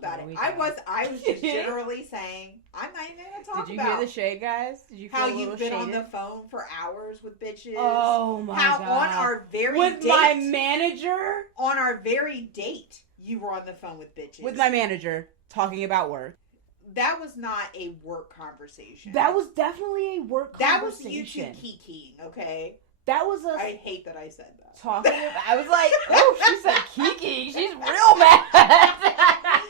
about it. I was just generally saying, I'm not even going to talk about. Did you hear the shade, guys? Did you feel how a little you've been shaded? on the phone for hours with bitches? Oh my god! How on our very with date, my manager, on our very date, you were on the phone with bitches with my manager talking about work. That was not a work conversation. That was definitely a work conversation. That was you two kikiing, okay? That was us. I hate that I said that. Talking about, I was like, oh, she said kikiing. She's real mad.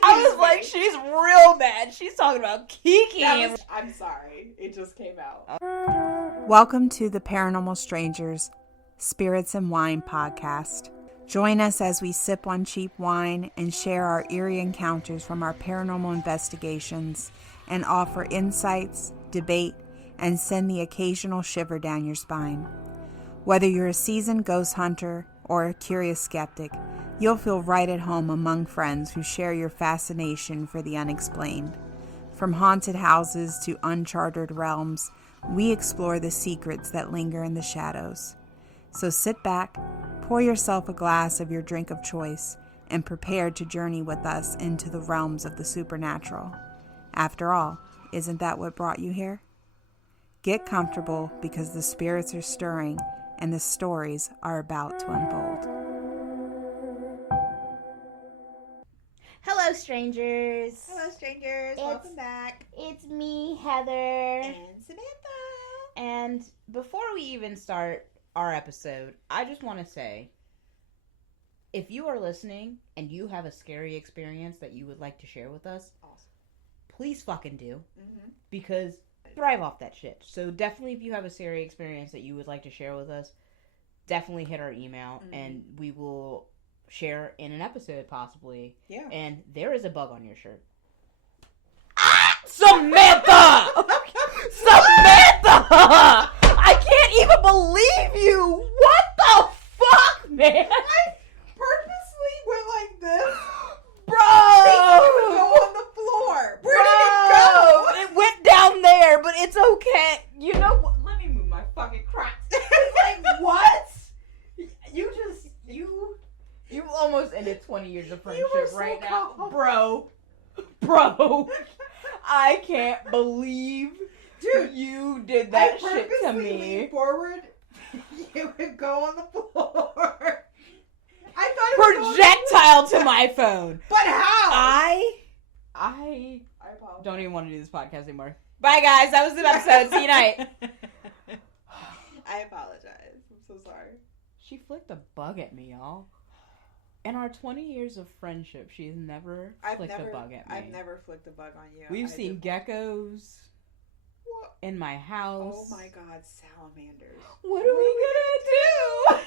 I was like, she's real mad. She's talking about kikiing. I'm sorry. It just came out. Welcome to the Paranormal Strangers Spirits and Wine podcast. Join us as we sip on cheap wine and share our eerie encounters from our paranormal investigations and offer insights, debate, and send the occasional shiver down your spine. Whether you're a seasoned ghost hunter or a curious skeptic, you'll feel right at home among friends who share your fascination for the unexplained. From haunted houses to uncharted realms, we explore the secrets that linger in the shadows. So sit back, pour yourself a glass of your drink of choice, and prepare to journey with us into the realms of the supernatural. After all, isn't that what brought you here? Get comfortable because the spirits are stirring and the stories are about to unfold. Hello, strangers. Hello, strangers. Welcome back. It's me, Heather. And Samantha. And before we even start our episode, I just want to say, if you are listening and you have a scary experience that you would like to share with us, awesome. Please fucking do. Because thrive off that shit. So definitely, if you have a scary experience that you would like to share with us, definitely hit our email and we will share in an episode possibly. Yeah. And there is a bug on your shirt. Samantha! Samantha! I can't even believe you! What the fuck, man? I purposely went like this. Bro! It would go on the floor. Where did it go? It went down there, but it's okay. You know what? Let me move my fucking crotch. It's like, what? You almost ended 20 years of friendship were so right now. calm. Bro. I can't believe you did that shit to me. Leaned forward, it would go on the floor. I thought it was projectile to my phone. But how? I apologize. don't even want to do this podcast anymore. Bye, guys. That was the episode. See you night. I apologize. I'm so sorry. She flicked a bug at me, y'all. In our 20 years of friendship, she's never flicked a bug at me. I've never flicked a bug on you. We've seen geckos in my house. Oh my god, salamanders. What are we gonna do?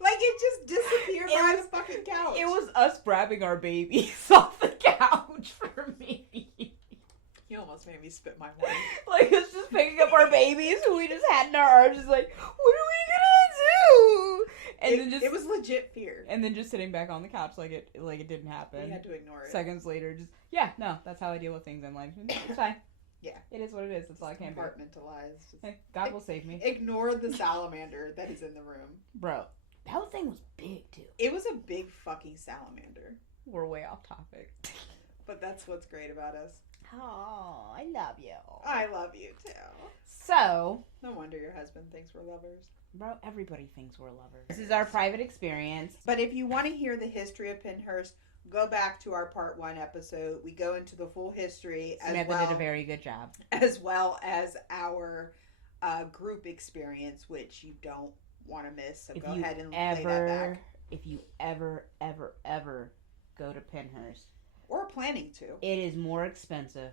Like, it just disappeared by the fucking couch. It was us grabbing our babies off the couch for me. You almost made me spit my wine. Like, us just picking up our babies who we just had in our arms, just like, what are we gonna do? And it was legit fear. And then just sitting back on the couch like it didn't happen. We had to ignore it. Seconds later, that's how I deal with things in life. It's fine. Yeah. It is what it is. That's all I can do. Compartmentalized. God will save me. Ignore the salamander that is in the room. Bro, that whole thing was big, too. It was a big fucking salamander. We're way off topic. But that's what's great about us. Oh, I love you. I love you, too. So. No wonder your husband thinks we're lovers. Bro, everybody thinks we're lovers. This is our private experience. But if you want to hear the history of Pennhurst, go back to our part 1 episode. We go into the full history Samantha did a very good job. As well as our group experience, which you don't want to miss. So go ahead and play that back. If you ever go to Pennhurst. Or planning to. It is more expensive,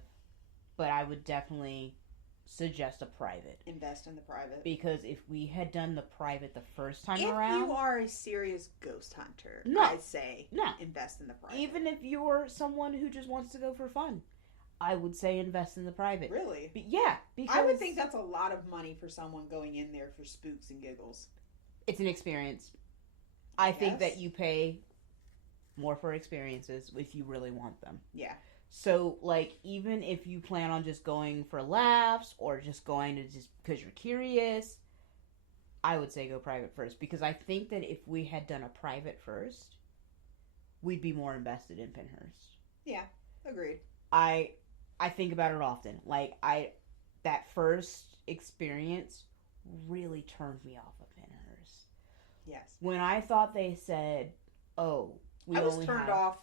but I would definitely suggest a private. Invest in the private. Because if we had done the private the first time if around. If you are a serious ghost hunter, I'd say invest in the private. Even if you're someone who just wants to go for fun, I would say invest in the private. Really? Because I would think that's a lot of money for someone going in there for spooks and giggles. It's an experience. I think that you pay more for experiences if you really want them. Yeah. So, like, even if you plan on just going for laughs or just going to just because you're curious, I would say go private first. Because I think that if we had done a private first, we'd be more invested in Pennhurst. Yeah, agreed. I think about it often. Like, that first experience really turned me off of Pennhurst. Yes. When I thought they said, oh, I was turned off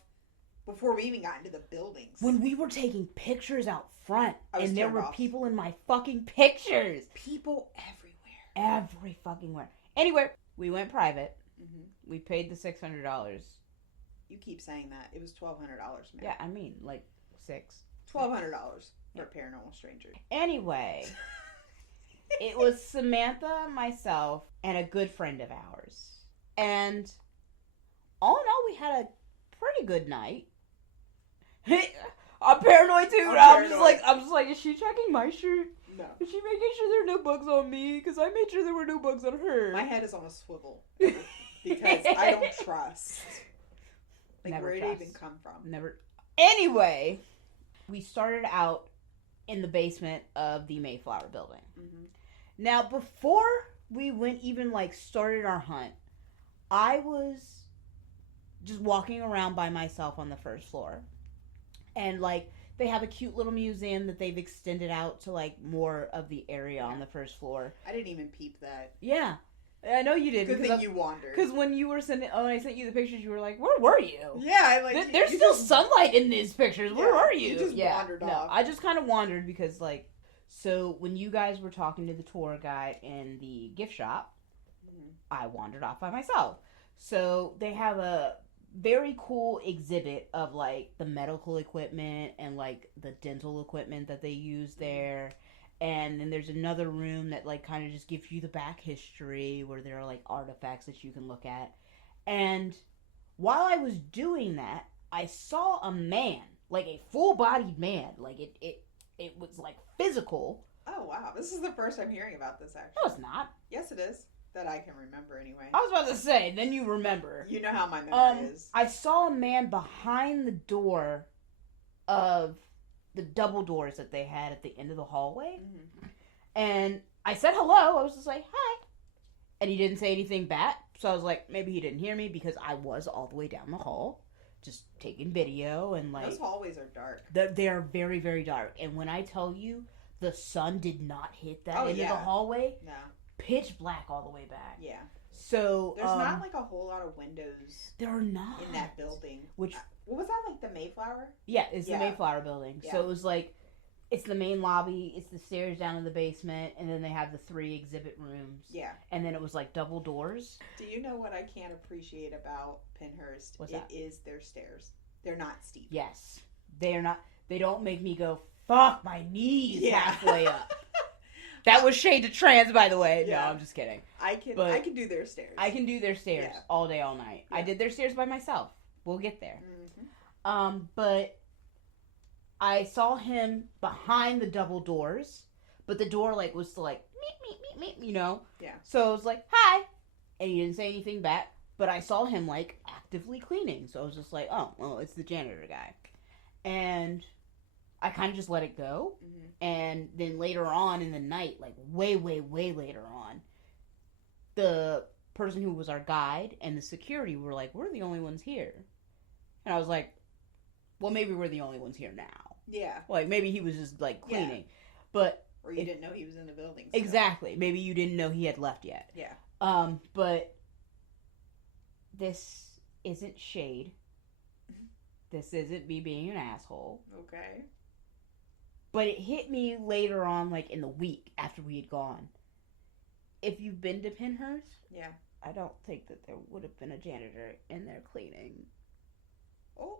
before we even got into the buildings. When we were taking pictures out front, and there were people in my fucking pictures. People everywhere. Every fucking where. Anyway, we went private. Mm-hmm. We paid the $600. You keep saying that. It was $1,200, man. Yeah, I mean, like, $600. $1,200 for Paranormal Strangers. Anyway, it was Samantha, myself, and a good friend of ours. And all in all, we had a pretty good night. I'm paranoid too. I'm just like, is she checking my shirt? No. Is she making sure there are no bugs on me? Because I made sure there were no bugs on her. My head is on a swivel because I don't trust. Like, Never where trust. did it even come from? Never. Anyway, we started out in the basement of the Mayflower building. Mm-hmm. Now, before we went even, like, started our hunt, I was just walking around by myself on the first floor. And, like, they have a cute little museum that they've extended out to, like, more of the area on the first floor. I didn't even peep that. Yeah. I know you didn't. Good thing you wandered. Because when you were when I sent you the pictures, you were like, where were you? Yeah, like... There's still sunlight in these pictures. Yeah, where are you? You just wandered off. I just kind of wandered because, like... So, when you guys were talking to the tour guide in the gift shop, I wandered off by myself. So, they have a very cool exhibit of, like, the medical equipment and, like, the dental equipment that they use there. And then there's another room that, like, kind of just gives you the back history where there are, like, artifacts that you can look at. And while I was doing that, I saw a man, like a full-bodied man. Like, it was, like, physical. Oh, wow. This is the first I'm hearing about this, actually. No, it's not. Yes, it is. That I can remember, anyway. I was about to say, then you remember. You know how my memory is. I saw a man behind the door of the double doors that they had at the end of the hallway. Mm-hmm. And I said hello. I was just like, hi. And he didn't say anything back. So I was like, maybe he didn't hear me because I was all the way down the hall just taking video. And like, those hallways are dark. They are very, very dark. And when I tell you the sun did not hit that end of the hallway, no. Pitch black all the way back. Yeah. So there's not like a whole lot of windows. There are not in that building. Which what was that, like the Mayflower? Yeah, it's the Mayflower building. Yeah. So it was like it's the main lobby, it's the stairs down to the basement, and then they have the 3 exhibit rooms. Yeah. And then it was like double doors. Do you know what I can't appreciate about Pennhurst? What's that? It is their stairs. They're not steep. Yes. They are not. They don't make me go, fuck my knees halfway up. That was shade to trans, by the way. Yeah. No, I'm just kidding. I can do their stairs. I can do their stairs all day, all night. Yeah. I did their stairs by myself. We'll get there. Mm-hmm. But I saw him behind the double doors, but the door like was still like meep, you know. Yeah. So I was like, hi, and he didn't say anything back. But I saw him like actively cleaning, so I was just like, oh, well, it's the janitor guy, and I kind of just let it go. Mm-hmm. And then later on in the night, like way later on, the person who was our guide and the security were like, we're the only ones here. And I was like, well, maybe we're the only ones here now. Yeah. Like, maybe he was just, like, cleaning. Yeah. But... Or you didn't know he was in the building. So. Exactly. Maybe you didn't know he had left yet. Yeah. But this isn't shade. This isn't me being an asshole. Okay. But it hit me later on, like, in the week after we had gone. If you've been to Pennhurst... Yeah. I don't think that there would have been a janitor in there cleaning. Oh.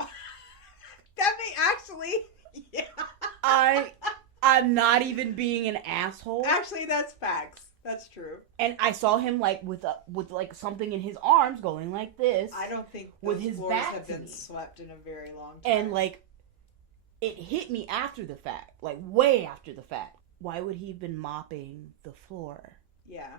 That may actually... Yeah. I'm not even being an asshole. Actually, that's facts. That's true. And I saw him, like, with like, something in his arms going like this. I don't think with his floors back have been swept in a very long time. And, like... It hit me after the fact, like way after the fact. Why would he have been mopping the floor? Yeah.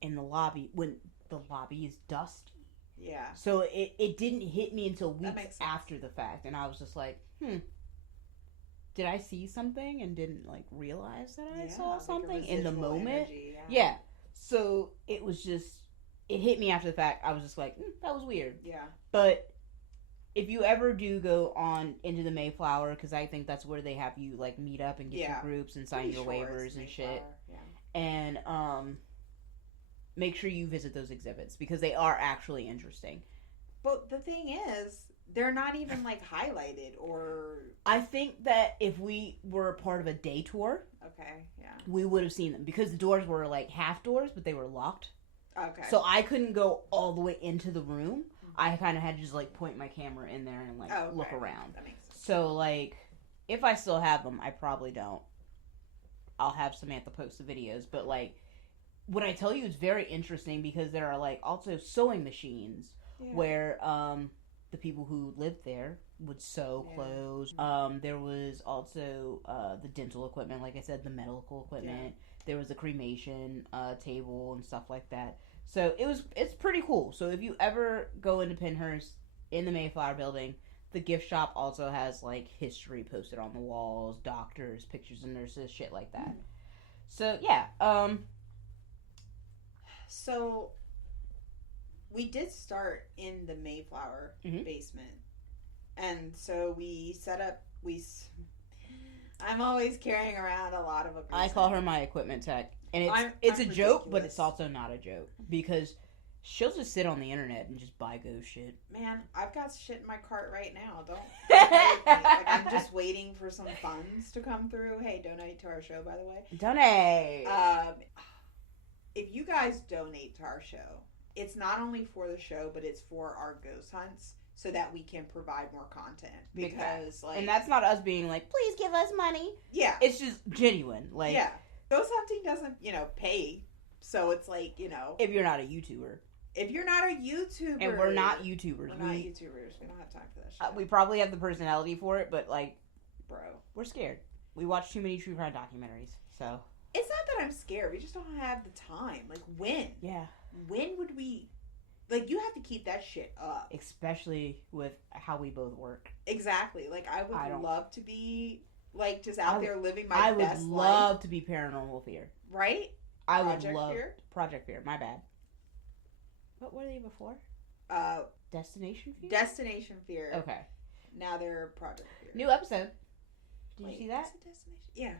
In the lobby when the lobby is dusty. Yeah. So it didn't hit me until weeks after the fact, and I was just like, did I see something and didn't like realize that I saw something in the moment? Energy, yeah. So it was just it hit me after the fact. I was just like, that was weird. Yeah. But if you ever do go on into the Mayflower, because I think that's where they have you like meet up and get your groups and sign your waivers and shit. Yeah. And make sure you visit those exhibits because they are actually interesting. But the thing is, they're not even like highlighted or. I think that if we were a part of a day tour, we would have seen them because the doors were like half doors, but they were locked. Okay. So I couldn't go all the way into the room. I kind of had to just like point my camera in there and like look around. That makes sense. So like, if I still have them, I probably don't. I'll have Samantha post the videos, but like, when I tell you, it's very interesting because there are like also sewing machines where the people who lived there would sew clothes. There was also the dental equipment, like I said, the medical equipment. Yeah. There was a cremation table and stuff like that. So it's pretty cool. So if you ever go into Pennhurst in the Mayflower building, the gift shop also has like history posted on the walls, doctors, pictures of nurses, shit like that. So yeah. So we did start in the Mayflower basement, and so we set up. I'm always carrying around a lot of equipment. I call her my equipment tech. And it's a joke, but it's also not a joke. Because she'll just sit on the internet and just buy ghost shit. Man, I've got shit in my cart right now. Like, I'm just waiting for some funds to come through. Hey, donate to our show, by the way. Donate! If you guys donate to our show, it's not only for the show, but it's for our ghost hunts. So that we can provide more content. Because, like... And that's not us being like, please give us money. Yeah. It's just genuine. Like... Yeah. Ghost hunting doesn't, pay. So it's like, If you're not a YouTuber. If you're not a YouTuber. And we're not YouTubers. We're not YouTubers. We don't have time for that shit. We probably have the personality for it, but, like... Bro. We're scared. We watch too many true crime documentaries, so... It's not that I'm scared. We just don't have the time. Like, when? Yeah. When would we... Like, you have to keep that shit up. Especially with how we both work. Exactly. Like, I would love to be... Like, just out there living my best life. I would love to be Paranormal Fear. Right? Project Fear. My bad. What were they before? Destination Fear? Destination Fear. Okay. Now they're Project Fear. New episode. Did you see that? Is it Destination? Yeah.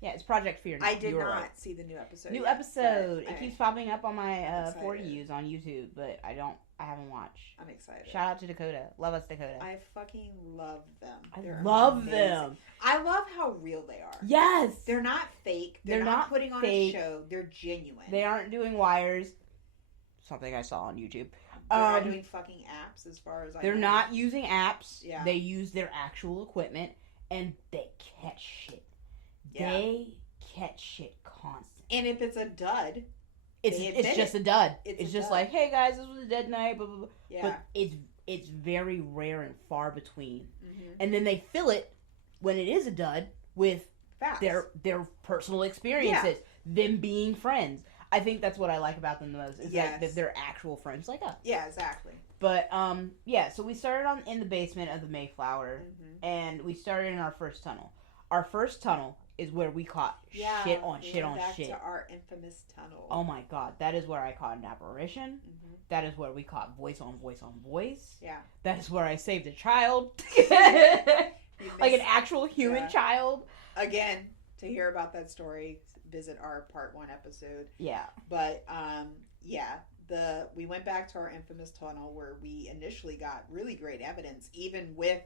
Yeah, it's Project Fear now. I did not see the new episode. New episode. It keeps popping up on my For Yous on YouTube, but I haven't watched. I'm excited. Shout out to Dakota. Love us, Dakota. I fucking love them. I love them. I love how real they are. Yes. They're not fake. They're not putting on a show. They're genuine. They aren't doing wires. Something I saw on YouTube. They're not doing fucking apps as far as I know. They're not using apps. Yeah. They use their actual equipment, and they catch shit. Yeah. They catch shit constantly. And if it's a dud, it's just a dud. It's just dud. Like, hey guys, this was a dead night, blah, blah, blah. Yeah. But it's very rare and far between. Mm-hmm. And then they fill it when it is a dud with facts. Their personal experiences, them being friends. I think that's what I like about them the most is that they're actual friends like us. Yeah, exactly. But so we started in the basement of the Mayflower, and we started in our first tunnel. Our first tunnel is where we caught shit on shit on shit. Back to our infamous tunnel. Oh my god, that is where I caught an apparition. Mm-hmm. That is where we caught voice on voice on voice. Yeah. That is where I saved a child. Like an actual human child. Again, to hear about that story, visit our part 1 episode. Yeah. But, we went back to our infamous tunnel where we initially got really great evidence, even with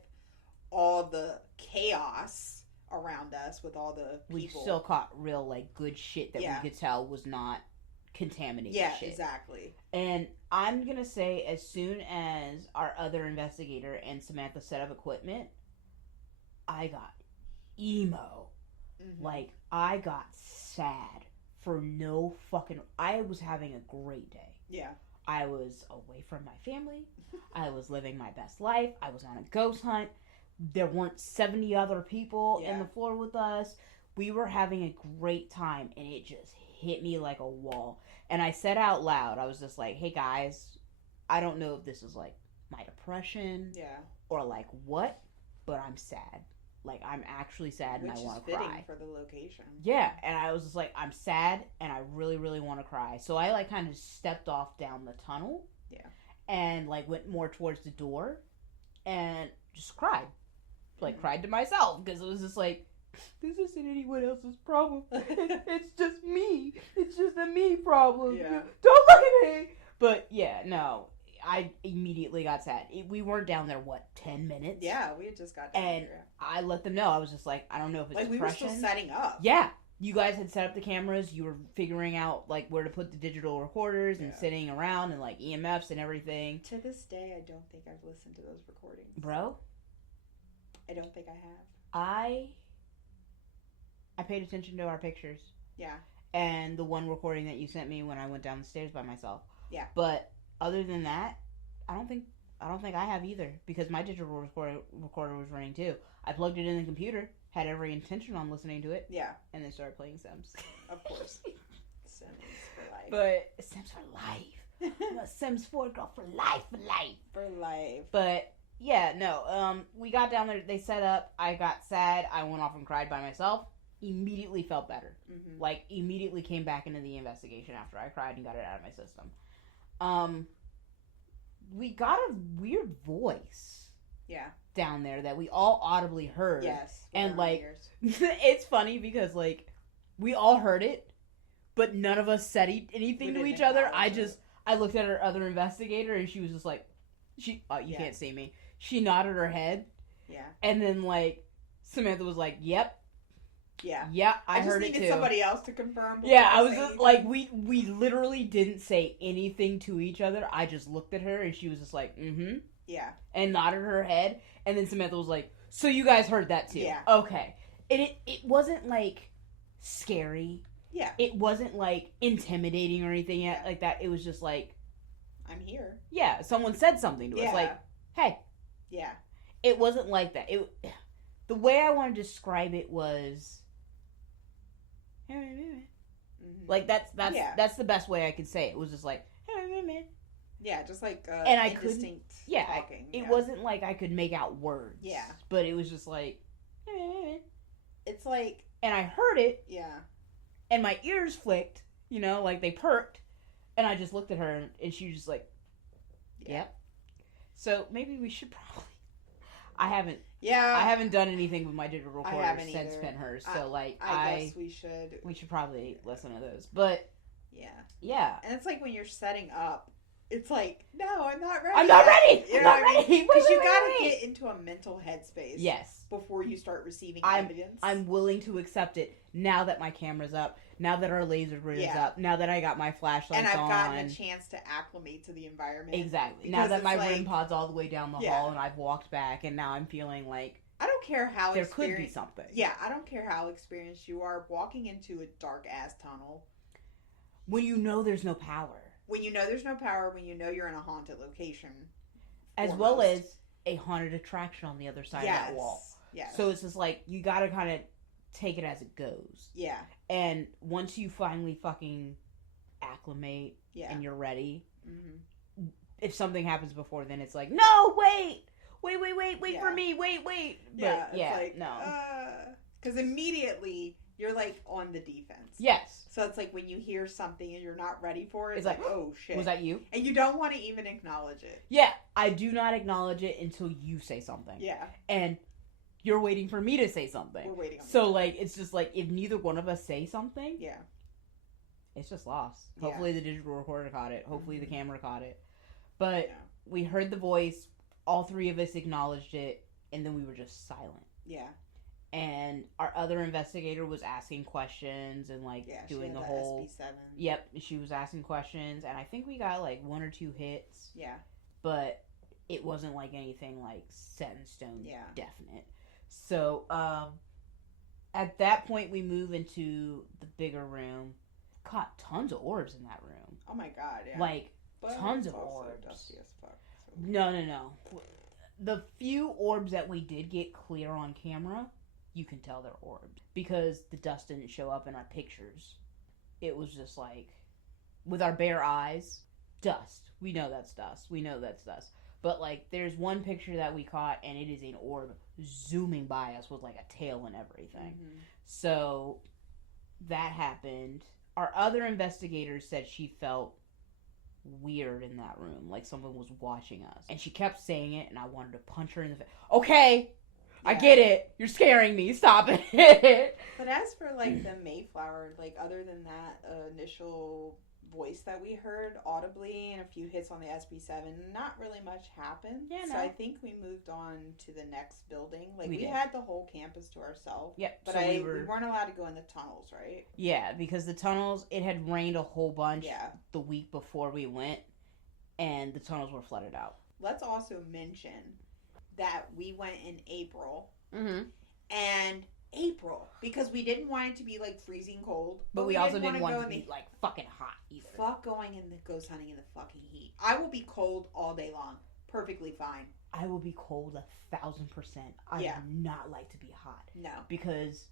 all the chaos around us with all the people. We still caught real, like, good shit that we could tell was not contaminated shit. Yeah, exactly. And I'm gonna say as soon as our other investigator and Samantha set up equipment, I got emo. Mm-hmm. Like, I got sad for no fucking... I was having a great day. Yeah. I was away from my family. I was living my best life. I was on a ghost hunt. There weren't 70 other people in the floor with us. We were having a great time, and it just hit me like a wall. And I said out loud, I was just like, hey guys, I don't know if this is like my depression or like what, but I'm sad. Like, I'm actually sad and I want to cry. Which is fitting for the location. Yeah, and I was just like, I'm sad and I really, really want to cry. So I like kind of stepped off down the tunnel. Yeah. And like went more towards the door. and just cried. Like, cried to myself, because it was just like, this isn't anyone else's problem. It's just me. It's just a me problem. Yeah. Don't look at me. But, yeah, no. I immediately got sad. We weren't down there, 10 minutes? Yeah, we had just got down and there. I let them know. I was just like, I don't know if it's like, depression. we were still setting up. Yeah. You guys had set up the cameras. You were figuring out, like, where to put the digital recorders and sitting around and, like, EMFs and everything. To this day, I don't think I've listened to those recordings. Bro? I don't think I have. I paid attention to our pictures. Yeah. And the one recording that you sent me when I went down the stairs by myself. Yeah. But other than that, I don't think I have either, because my digital recorder was running too. I plugged it in the computer, had every intention on listening to it. Yeah. And then started playing Sims. Of course. Sims for life. But Sims for life. I'm a Sims 4 girl for life. For life. But yeah, no. We got down there. They set up. I got sad. I went off and cried by myself. Immediately felt better. Mm-hmm. Like, immediately came back into the investigation after I cried and got it out of my system. We got a weird voice. Yeah. Down there that we all audibly heard. Yes. And, like, it's funny because, like, we all heard it, but none of us said anything to each other. I looked at our other investigator, and she was just like, you can't see me. She nodded her head. Yeah. And then, like, Samantha was like, yep. Yeah. Yeah, I heard it too. I just needed somebody else to confirm. Yeah, I was just, like, we literally didn't say anything to each other. I just looked at her, and she was just like, mm-hmm. Yeah. And nodded her head. And then Samantha was like, so you guys heard that too? Yeah. Okay. And it wasn't, like, scary. Yeah. It wasn't, like, intimidating or anything like that. It was just like, I'm here. Yeah, someone said something to us. Like, hey. Yeah. It wasn't like that. The way I want to describe it was, mm-hmm. like, that's the best way I could say it. It was just like, yeah, just like and I indistinct talking. It wasn't like I could make out words. Yeah. But it was just like, it's like, and I heard it. Yeah. And my ears flicked, like they perked. And I just looked at her, and she was just like, yep. So maybe we should probably. I haven't done anything with my digital recorder since Pennhurst. So, like, I guess we should. We should probably listen to those. But, yeah. And it's like when you're setting up, it's like, no, I'm not ready. I'm not ready. You know what I mean? Because you gotta get into a mental headspace. Yes. Before you start receiving evidence. I'm willing to accept it now that my camera's up, now that our laser grid is up, now that I got my flashlights on. And I've gotten a chance to acclimate to the environment. Exactly. Now that my REM pod's all the way down the hall and I've walked back, and now I'm feeling like I don't care how there could be something. Yeah, I don't care how experienced you are walking into a dark ass tunnel. When you know there's no power. When you know there's no power, when you know you're in a haunted location. As well as a haunted attraction on the other side of that wall. Yes. So it's just like, you gotta kind of take it as it goes. Yeah. And once you finally fucking acclimate and you're ready, if something happens before then, it's like, no, wait for me, wait. But, it's like, no. Because immediately you're like on the defense. Yes. So it's like when you hear something and you're not ready for it, it's like, oh shit. Was that you? And you don't want to even acknowledge it. Yeah. I do not acknowledge it until you say something. Yeah. And you're waiting for me to say something. We're waiting on So, like, it's just like, if neither one of us say something, it's just lost. Hopefully the digital recorder caught it. Hopefully the camera caught it. But we heard the voice. All three of us acknowledged it. And then we were just silent. Yeah. And our other investigator was asking questions and, like, doing the whole... SB7. Yep, she was asking questions. And I think we got, like, 1 or 2 hits. Yeah. But it wasn't, like, anything, like, set in stone definite. So, at that point, we move into the bigger room. Caught tons of orbs in that room. Oh, my God, yeah. Like, but tons of also orbs. Dusty as fuck, so. No. The few orbs that we did get clear on camera, you can tell they're orbs. Because the dust didn't show up in our pictures. It was just like, with our bare eyes, dust. We know that's dust. But, like, there's one picture that we caught, and it is an orb zooming by us with, like, a tail and everything. Mm-hmm. So, that happened. Our other investigators said she felt weird in that room, like someone was watching us. And she kept saying it, and I wanted to punch her in the face. Okay, yeah. I get it. You're scaring me. Stop it. But as for, like, the Mayflower, like, other than that initial voice that we heard audibly and a few hits on the SB7, not really much happened. Yeah, no. So I think we moved on to the next building. Like, we had the whole campus to ourselves. Yep. But so we weren't allowed to go in the tunnels, right? Yeah, because the tunnels, it had rained a whole bunch the week before we went, and the tunnels were flooded out. Let's also mention that we went in April. Mm-hmm. And April, because we didn't want it to be like freezing cold, but we also didn't want it to be like fucking hot either. Fuck going in the ghost hunting in the fucking heat. I will be cold all day long, perfectly fine. I will be cold 1,000%. I would not like to be hot. No, because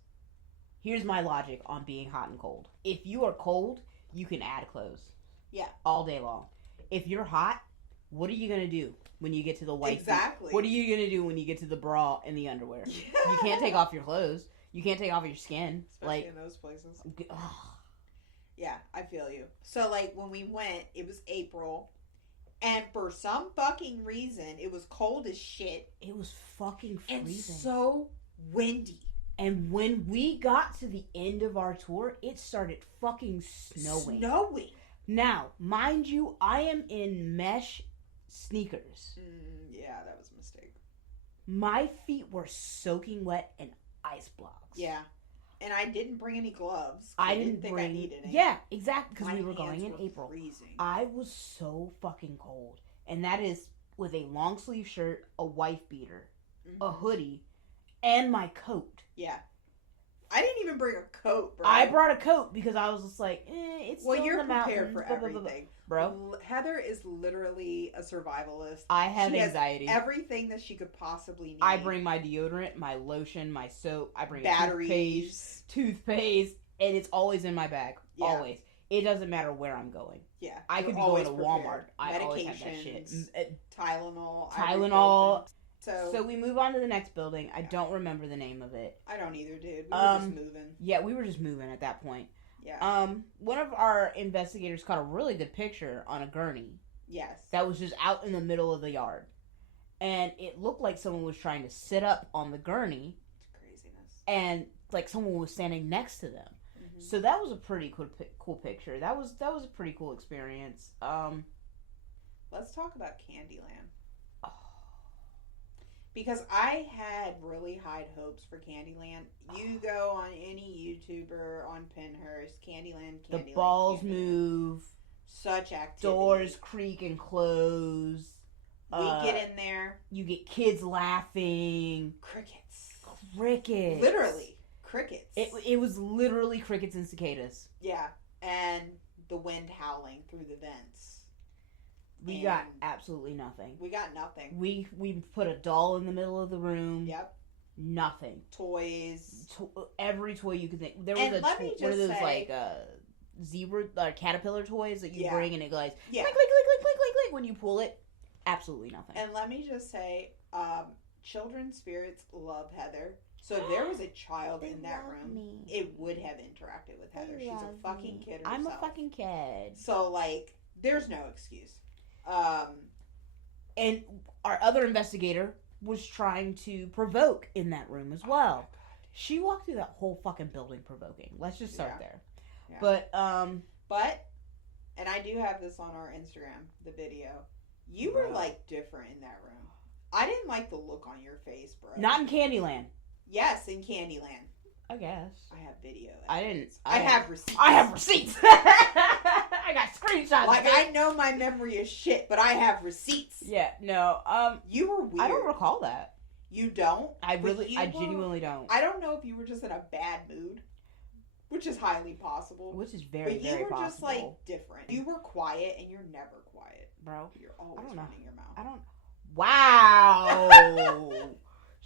here's my logic on being hot and cold. If you are cold, you can add clothes. Yeah, all day long. If you're hot, what are you gonna do when you get to the white? Exactly. What are you gonna do when you get to the bra and the underwear? Yeah. You can't take off your clothes. You can't take off your skin. Especially in those places. Ugh. Yeah, I feel you. So, like, when we went, it was April. And for some fucking reason, it was cold as shit. It was fucking freezing. And so windy. And when we got to the end of our tour, it started fucking snowing. Now, mind you, I am in mesh sneakers. Yeah, that was a mistake. My feet were soaking wet and ice blocks. Yeah. And I didn't bring any gloves. I didn't think I needed any. Yeah, exactly. Because we were going in April. Freezing. I was so fucking cold. And that is with a long sleeve shirt, a wife beater, a hoodie, and my coat. Yeah. I didn't even bring a coat, bro. I brought a coat because I was just like, it's still you're in the prepared mountains, for everything. Bro. Heather is literally a survivalist. I have anxiety. Everything that she could possibly need. I bring my deodorant, my lotion, my soap. I bring batteries, toothpaste, and it's always in my bag. Yeah. Always. It doesn't matter where I'm going. Yeah. I could be going to Walmart. I always have that shit. Tylenol. So we move on to the next building. I don't remember the name of it. I don't either, dude. We were just moving. Yeah, we were just moving at that point. Yeah. One of our investigators caught a really good picture on a gurney. Yes. That was just out in the middle of the yard. And it looked like someone was trying to sit up on the gurney. It's craziness. And like someone was standing next to them. Mm-hmm. So that was a pretty cool picture. That was a pretty cool experience. Let's talk about Candyland. Because I had really high hopes for Candyland. You go on any YouTuber on Pennhurst, Candyland. The balls move. Such activity. Doors creak and close. We get in there. You get kids laughing. Crickets. Literally. Crickets. It was literally crickets and cicadas. Yeah. And the wind howling through the vents. We got absolutely nothing. We got nothing. We put a doll in the middle of the room. Yep. Nothing. Toys. Every toy you could think. There was one of those like zebra caterpillar toys that you bring and it goes click, click, click, click, click, click, click when you pull it. Absolutely nothing. And let me just say, children's spirits love Heather. So if there was a child in that room, it would have interacted with Heather. She's a fucking kid herself. I'm a fucking kid. So like, there's no excuse. And our other investigator was trying to provoke in that room as well. She walked through that whole fucking building provoking. Let's just start there. Yeah. But, and I do have this on our Instagram, the video. You were, like, different in that room. I didn't like the look on your face, bro. Not in Candyland. Yes, in Candyland. I guess. I have video. I have receipts. I have receipts. I got screenshots. Like, I know my memory is shit, but I have receipts. Yeah, no. You were weird. I don't recall that. You don't? I genuinely don't. I don't know if you were just in a bad mood, which is highly possible. Which is very, very possible. But you were just, like, different. You were quiet, and you're never quiet. Bro. You're always running your mouth. Wow.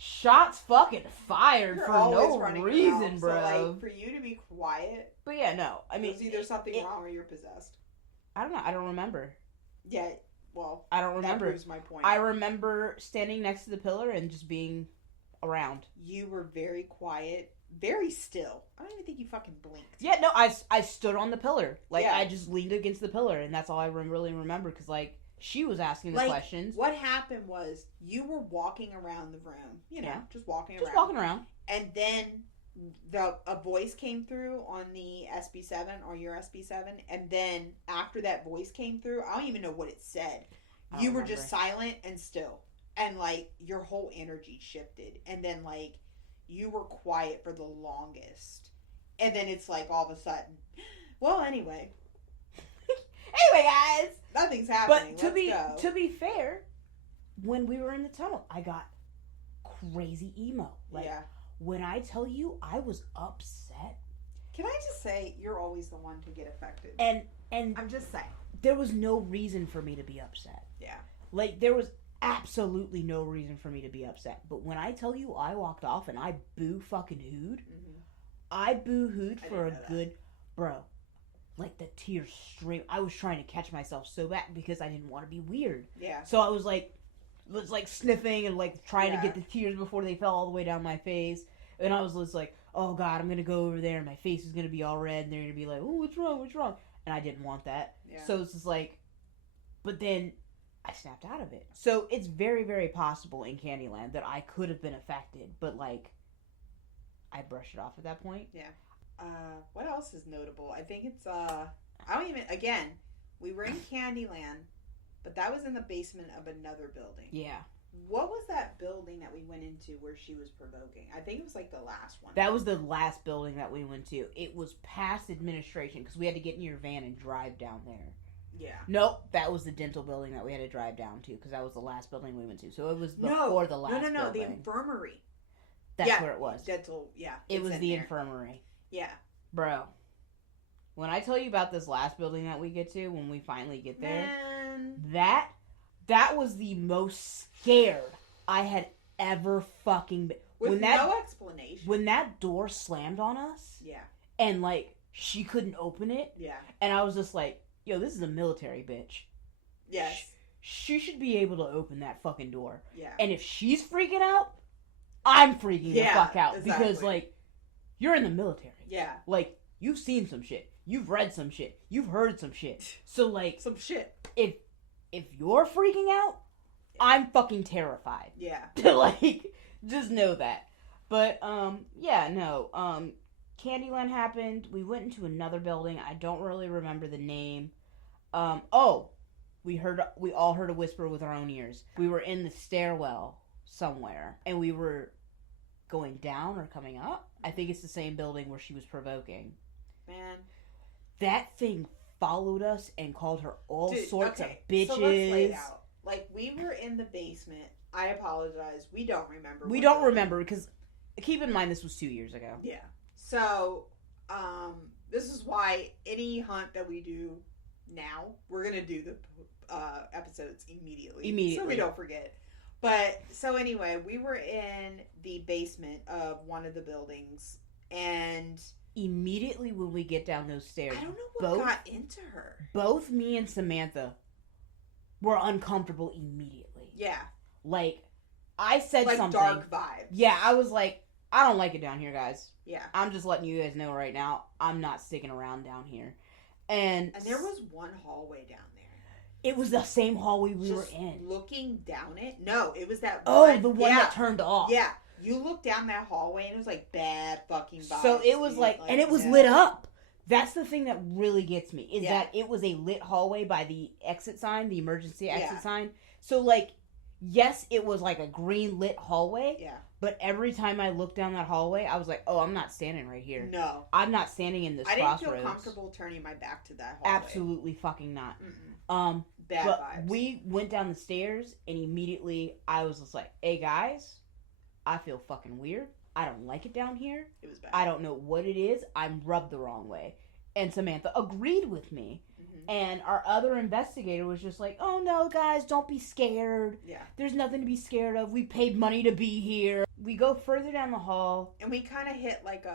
Shots fucking fired. You're for no reason, bro. So, like, for you to be quiet. But yeah, no. I mean, there's either something wrong or you're possessed. I don't know. I don't remember. Yeah, well, I don't remember. That proves my point. I remember standing next to the pillar and just being around. You were very quiet, very still. I don't even think you fucking blinked. Yeah, no, I stood on the pillar. Like, I just leaned against the pillar, and that's all I really remember, because, like, she was asking the questions. What happened was, you were walking around the room, just walking around. Just walking around. And then a voice came through on the SB7, or your SB7, and then after that voice came through, I don't even know what it said. You were just silent and still. And, like, your whole energy shifted. And then, like, you were quiet for the longest. And then it's like, all of a sudden, well, anyway, guys, nothing's happening. But to be fair, when we were in the tunnel, I got crazy emo. Like, when I tell you I was upset. Can I just say, you're always the one to get affected. And I'm just saying. There was no reason for me to be upset. Yeah. Like, there was absolutely no reason for me to be upset. But when I tell you I walked off and I boo-fucking-hooed, I boo-hooed for a good... Bro, like, the tears stream. I was trying to catch myself so bad because I didn't want to be weird. Yeah. So I was like sniffing and, like, trying to get the tears before they fell all the way down my face. And I was just like, oh, God, I'm going to go over there and my face is going to be all red and they're going to be like, oh, what's wrong? And I didn't want that. Yeah. So it's just like... But then... I snapped out of it. So it's very, very possible in Candyland that I could have been affected, but, like, I brushed it off at that point. Yeah. What else is notable? I think it's, again, we were in Candyland, but that was in the basement of another building. Yeah. What was that building that we went into where she was provoking? I think it was, like, the last one. That was the last building that we went to. It was past administration, because we had to get in your van and drive down there. Yeah. Nope, that was the dental building that we had to drive down to, because that was the last building we went to. So it was before the last building. No, the infirmary. That's where it was. Dental, yeah. It was the infirmary. Yeah. Bro, when I tell you about this last building that we get to, when we finally get there, that was the most scared I had ever fucking been. With no explanation. When that door slammed on us, and, like, she couldn't open it, and I was just like, yo, this is a military bitch. Yes. She should be able to open that fucking door. Yeah. And if she's freaking out, I'm freaking the fuck out. Exactly. Because, like, you're in the military. Yeah. Like, you've seen some shit. You've read some shit. You've heard some shit. So, like... some shit. If you're freaking out, I'm fucking terrified. Yeah. Like, just know that. But, Candyland happened. We went into another building. I don't really remember the name. We all heard a whisper with our own ears. We were in the stairwell somewhere, and we were going down or coming up. I think it's the same building where she was provoking. Man. That thing followed us and called her all sorts of bitches. So let's lay it out. Like, we were in the basement. I apologize. We don't remember. We don't remember, because keep in mind this was 2 years ago. Yeah. So, this is why any hunt that we do now, we're going to do the episodes immediately. So we don't forget. But, so anyway, we were in the basement of one of the buildings, and... Immediately when we get down those stairs... I don't know what got into her. Both me and Samantha were uncomfortable immediately. Yeah. Like, I said something... Like dark vibes. Yeah, I was like, I don't like it down here, guys. Yeah. I'm just letting you guys know right now, I'm not sticking around down here. And there was one hallway down there. It was the same hallway we were in. Looking down it? No, it was that one. The one that turned off. Yeah. You looked down that hallway and it was like bad fucking vibes. So it was like and it was lit up. That's the thing that really gets me, is that it was a lit hallway by the exit sign, the emergency exit sign. So, like, yes, it was like a green lit hallway. Yeah. But every time I looked down that hallway, I was like, oh, I'm not standing right here. No. I'm not standing in this crossroads. I didn't feel comfortable turning my back to that hallway. Absolutely fucking not. Bad vibes. We went down the stairs, and immediately I was just like, hey, guys, I feel fucking weird. I don't like it down here. It was bad. I don't know what it is. I'm rubbed the wrong way. And Samantha agreed with me. And our other investigator was just like, oh, no, guys, don't be scared. Yeah. There's nothing to be scared of. We paid money to be here. We go further down the hall. And we kind of hit like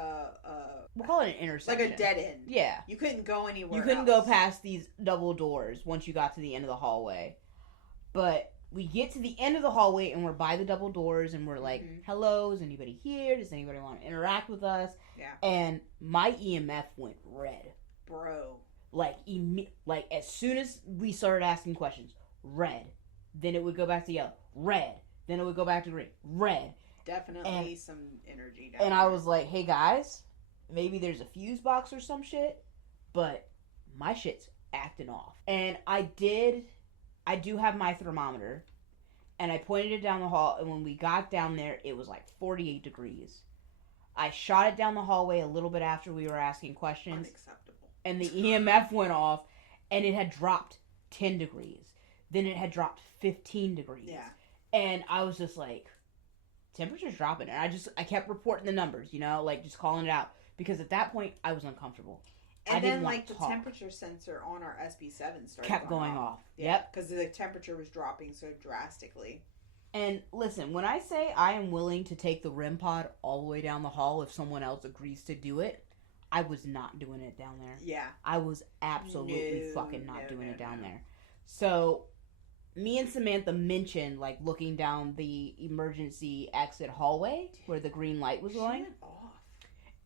we'll call it an intersection. Like a dead end. Yeah. You couldn't go anywhere You couldn't go past these double doors once you got to the end of the hallway. But we get to the end of the hallway and we're by the double doors and we're like, hello, is anybody here? Does anybody want to interact with us? Yeah. And my EMF went red. Bro. Like as soon as we started asking questions, red. Then it would go back to yellow. Red. Then it would go back to green. Red. Definitely some energy down And there. I was like, hey guys, maybe there's a fuse box or some shit, but my shit's acting off. And I do have my thermometer, and I pointed it down the hall, and when we got down there, it was like 48 degrees. I shot it down the hallway a little bit after we were asking questions. Unacceptable. And the EMF went off, and it had dropped 10 degrees. Then it had dropped 15 degrees. Yeah. And I was just like, temperature's dropping. And I kept reporting the numbers, like just calling it out. Because at that point, I was uncomfortable. And then, like, the temperature sensor on our SB7 kept going off. Yeah, Yep. because the temperature was dropping so drastically. And listen, when I say I am willing to take the REM pod all the way down the hall if someone else agrees to do it, I was not doing it down there. Yeah. I was absolutely fucking not doing it down there. So, me and Samantha mentioned, like, looking down the emergency exit hallway where the green light was going. She went off.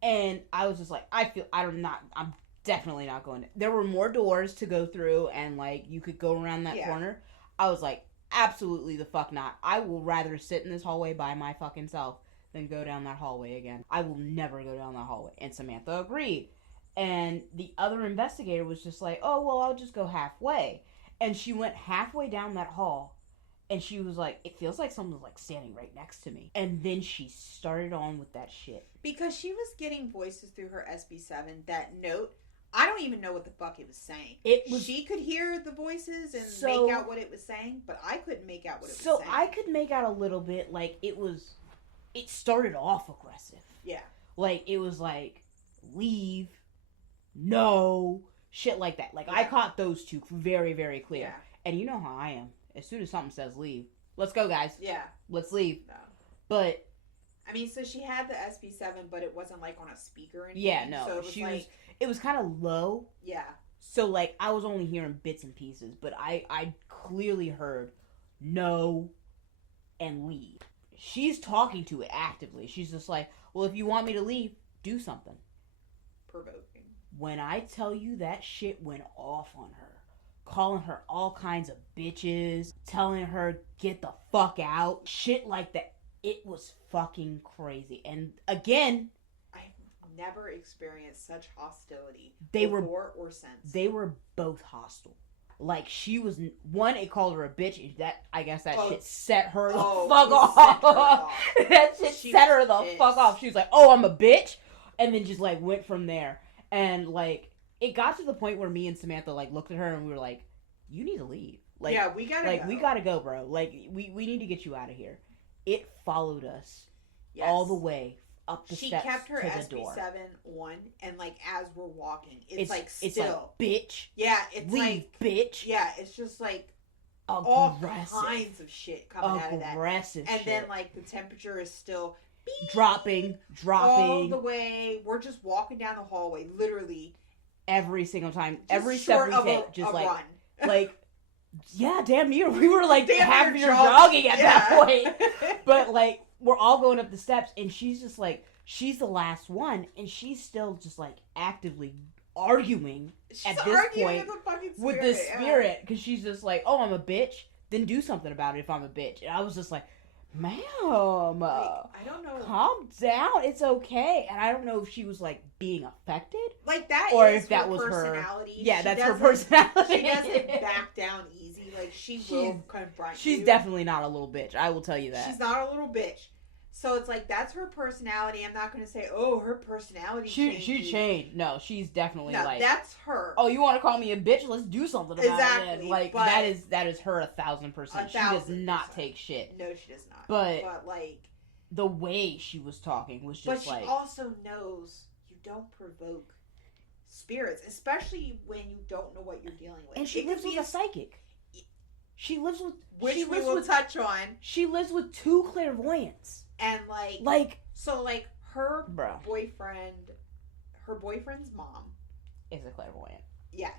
And I was just like, I'm definitely not going. There were more doors to go through, and like you could go around that corner. I was like, absolutely the fuck not. I will rather sit in this hallway by my fucking self than go down that hallway again. I will never go down that hallway. And Samantha agreed. And the other investigator was just like, oh, well, I'll just go halfway. And she went halfway down that hall. And she was like, it feels like someone's like standing right next to me. And then she started on with that shit. Because she was getting voices through her SB7 that note. I don't even know what the fuck it was saying. She could hear the voices and make out what it was saying, but I couldn't make out what it was saying. So I could make out a little bit, like, it started off aggressive. Yeah. Like, it was like, leave, no, shit like that. Like, I caught those two very, very clear. Yeah. And you know how I am. As soon as something says leave, let's go, guys. Yeah. Let's leave. No. But I mean, so she had the SB7, but it wasn't like on a speaker or anything. Yeah, no. So it was kind of low. Yeah. So, like, I was only hearing bits and pieces, but I clearly heard no and leave. She's talking to it actively. She's just like, well, if you want me to leave, do something. Provoking. When I tell you that shit went off on her, calling her all kinds of bitches, telling her get the fuck out, shit like that. It was fucking crazy. And again, I've never experienced such hostility before or since. They were both hostile. Like, she was, one, it called her a bitch, and I guess that shit set her the fuck off. That shit set her the fuck off. She was like, oh, I'm a bitch, and then just, like, went from there. And, like, it got to the point where me and Samantha, like, looked at her, and we were like, you need to leave. Like, yeah, we gotta go. We gotta go, bro. Like, we need to get you out of here. It followed us all the way up the steps to the door. She kept her SB7 on, and, like, as we're walking, it's like, still. It's like, bitch. Yeah, it's leave, like, bitch. Yeah, it's just, like, aggressive. all kinds of shit coming out of that. Aggressive and shit. then, like, the temperature is still dropping. All the way. We're just walking down the hallway, literally. Every single time. Just every step we take. Just, like, run. Like, yeah, damn near. We were, like, half near jogging at that point. But, like, we're all going up the steps, and she's just, like, she's the last one, and she's still just, like, actively arguing at this point with the spirit, because she's just like, oh, I'm a bitch, then do something about it if I'm a bitch. And I was just like, ma'am, I don't know, calm down, it's okay. And I don't know if she was, like, being affected, like, that or is if that her was personality. Yeah, that's her personality. She doesn't back down easy. Like, she will confront you. She's definitely not a little bitch, I will tell you that. She's not a little bitch. So it's like, that's her personality. I'm not going to say, oh, her personality changed. She changed. No, she's definitely like, that's her. Oh, you want to call me a bitch? Let's do something about it. Like, that is her 1,000%. She does not take shit. No, she does not. But like, the way she was talking was just like. But she also knows you don't provoke spirits, especially when you don't know what you're dealing with. And she lives with a psychic. She lives with, which we will touch on. She lives with 2 clairvoyants. And her boyfriend's mom is a clairvoyant. Yes.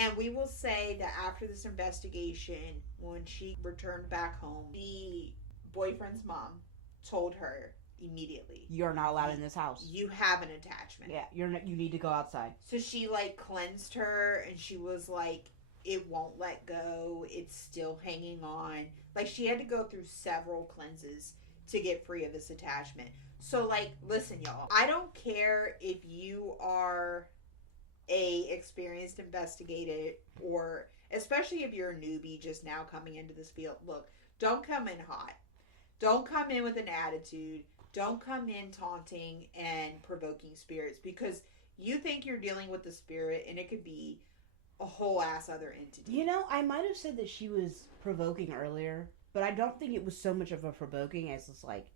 And we will say that after this investigation, when she returned back home, the boyfriend's mom told her immediately, "You're not allowed in this house. You have an attachment. Yeah, you need to go outside." So she like cleansed her, and she was like, it won't let go. It's still hanging on. Like, she had to go through several cleanses to get free of this attachment. So, like, listen, y'all. I don't care if you are a experienced investigator, or especially if you're a newbie just now coming into this field. Look, don't come in hot. Don't come in with an attitude. Don't come in taunting and provoking spirits, because you think you're dealing with the spirit, and it could be a whole ass other entity. You know, I might have said that she was provoking earlier, but I don't think it was so much of a provoking as it's like,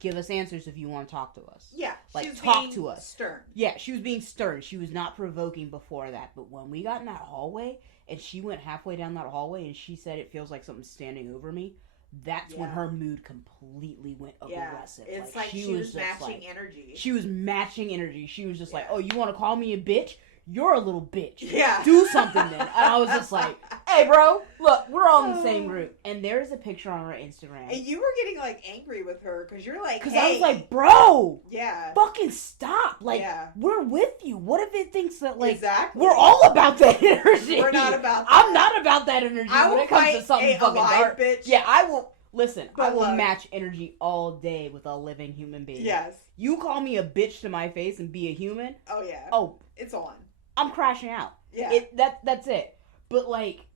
give us answers if you want to talk to us. Yeah, like, talk being to us. Stern. Yeah, she was being stern. She was not provoking before that. But when we got in that hallway, and she went halfway down that hallway, and she said, "It feels like something's standing over me," that's when her mood completely went aggressive. Yeah, it's like she was matching energy. She was matching energy. She was just like, "Oh, you want to call me a bitch? You're a little bitch. Yeah. Do something then." And I was just like, "Hey, bro, look, we're all in the same group." And there's a picture on her Instagram. And you were getting, like, angry with her because you're like, because hey. I was like, "Bro, yeah, fucking stop. Like, we're with you. What if it thinks that, like, exactly. we're all about that energy? We're not about that. I'm not about that energy I will when it comes to something fucking dark. Bitch. Yeah, I will. Listen, But I will look, match energy all day with a living human being. Yes. You call me a bitch to my face and be a human? Oh, yeah. Oh. It's on. I'm crashing out. Yeah. That's it. But, like,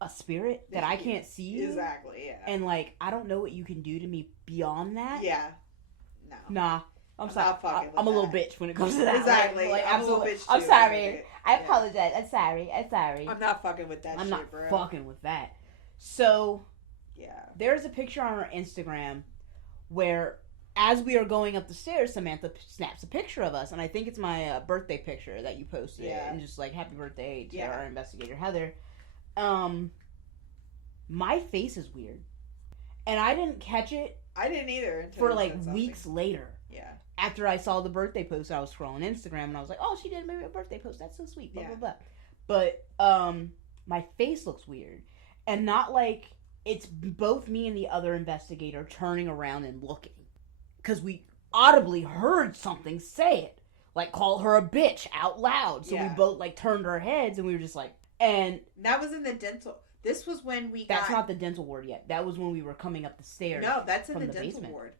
a spirit that I can't see. Exactly, yeah. And, like, I don't know what you can do to me beyond that. Yeah. No. Nah. I'm sorry. I'm a little bitch when it comes to that. Exactly. Like, I'm a little bitch too. I'm sorry. I apologize. I'm sorry. I'm not fucking with that shit, bro. I'm not fucking with that. So, yeah. There's a picture on her Instagram where, as we are going up the stairs, Samantha snaps a picture of us. And I think it's my birthday picture that you posted. Yeah. And just like, happy birthday to our investigator, Heather. My face is weird. And I didn't catch it. I didn't either. For like weeks later. Yeah. After I saw the birthday post, I was scrolling Instagram and I was like, "Oh, she did maybe a birthday post. That's so sweet." Blah blah blah. But my face looks weird, and not like it's both me and the other investigator turning around and looking, because we audibly heard something say it, like call her a bitch out loud. So we both like turned our heads and we were just like, and that was in the dental. This was when we. That's not the dental ward yet. That was when we were coming up the stairs. No, that's in the dental basement. ward.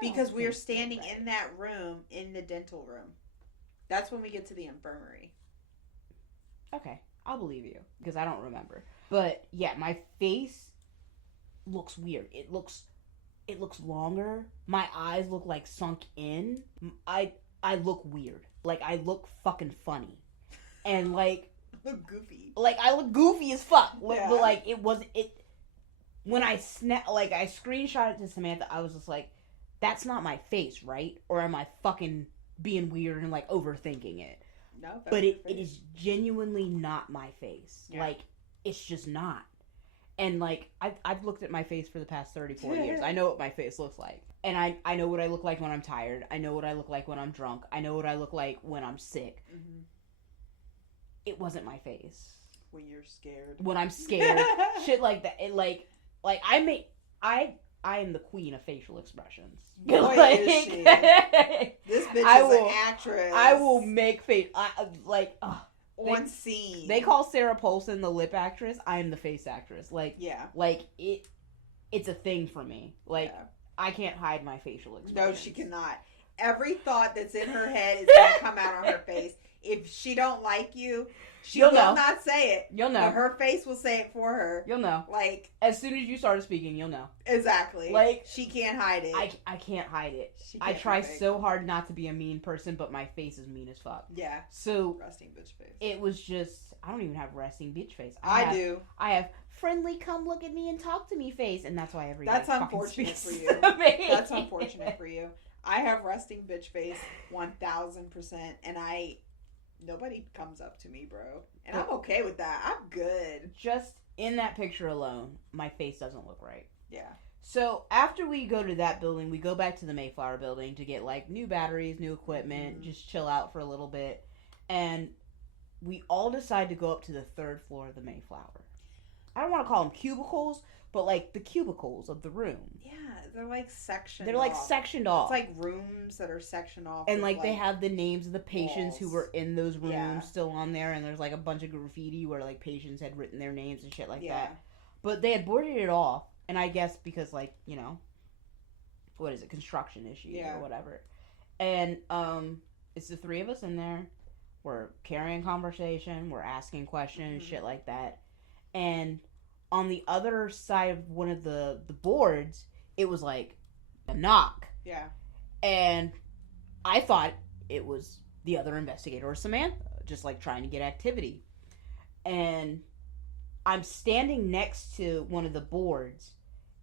Because we were standing in that room, in the dental room. That's when we get to the infirmary. Okay, I'll believe you, because I don't remember. But, yeah, my face looks weird. It looks longer. My eyes look, like, sunk in. I look weird. Like, I look fucking funny. And, like... look goofy. Like, I look goofy as fuck. Yeah. But, like, when I screenshot it to Samantha, I was just like... That's not my face, right? Or am I fucking being weird and, like, overthinking it? No. But it is genuinely not my face. Yeah. Like, it's just not. And, like, I've looked at my face for the past 34 years. I know what my face looks like. And I know what I look like when I'm tired. I know what I look like when I'm drunk. I know what I look like when I'm sick. Mm-hmm. It wasn't my face. When you're scared. When I'm scared. Shit like that. It, like I am the queen of facial expressions. Boy, like, is she. This bitch is an actress. I will make face on scene. They call Sarah Paulson the lip actress. I am the face actress. Like, yeah, like it's a thing for me. Like, I can't hide my facial expressions. No, she cannot. Every thought that's in her head is gonna come out on her face. If she don't like you, she will not say it. You'll know. But her face will say it for her. You'll know. Like, as soon as you started speaking, you'll know. Exactly. Like, she can't hide it. I can't hide it. I try so hard not to be a mean person, but my face is mean as fuck. Yeah. So resting bitch face. It was just, I don't even have resting bitch face. I do. I have friendly, come look at me and talk to me face, and that's why everybody. That's unfortunate for you. That's unfortunate for you. I have resting bitch face 1000%, and nobody comes up to me, bro. And I'm okay with that. I'm good. Just in that picture alone, my face doesn't look right. Yeah. So after we go to that building, we go back to the Mayflower building to get like new batteries, new equipment, just chill out for a little bit. And we all decide to go up to the 3rd floor of the Mayflower. I don't want to call them cubicles, but like the cubicles of the room. Yeah, they're like sectioned They're like off. sectioned off. It's like rooms that are sectioned off. And like they have the names of the patients who were in those rooms Yeah. still on there, and there's like a bunch of graffiti where like patients had written their names and shit like that. But they had boarded it off, and I guess because like, you know, what is it, construction issues or whatever. And it's the 3 of us in there. We're carrying conversation, we're asking questions, shit like that. And on the other side of one of the boards, it was like a knock. Yeah. And I thought it was the other investigator or Samantha, just like trying to get activity. And I'm standing next to one of the boards,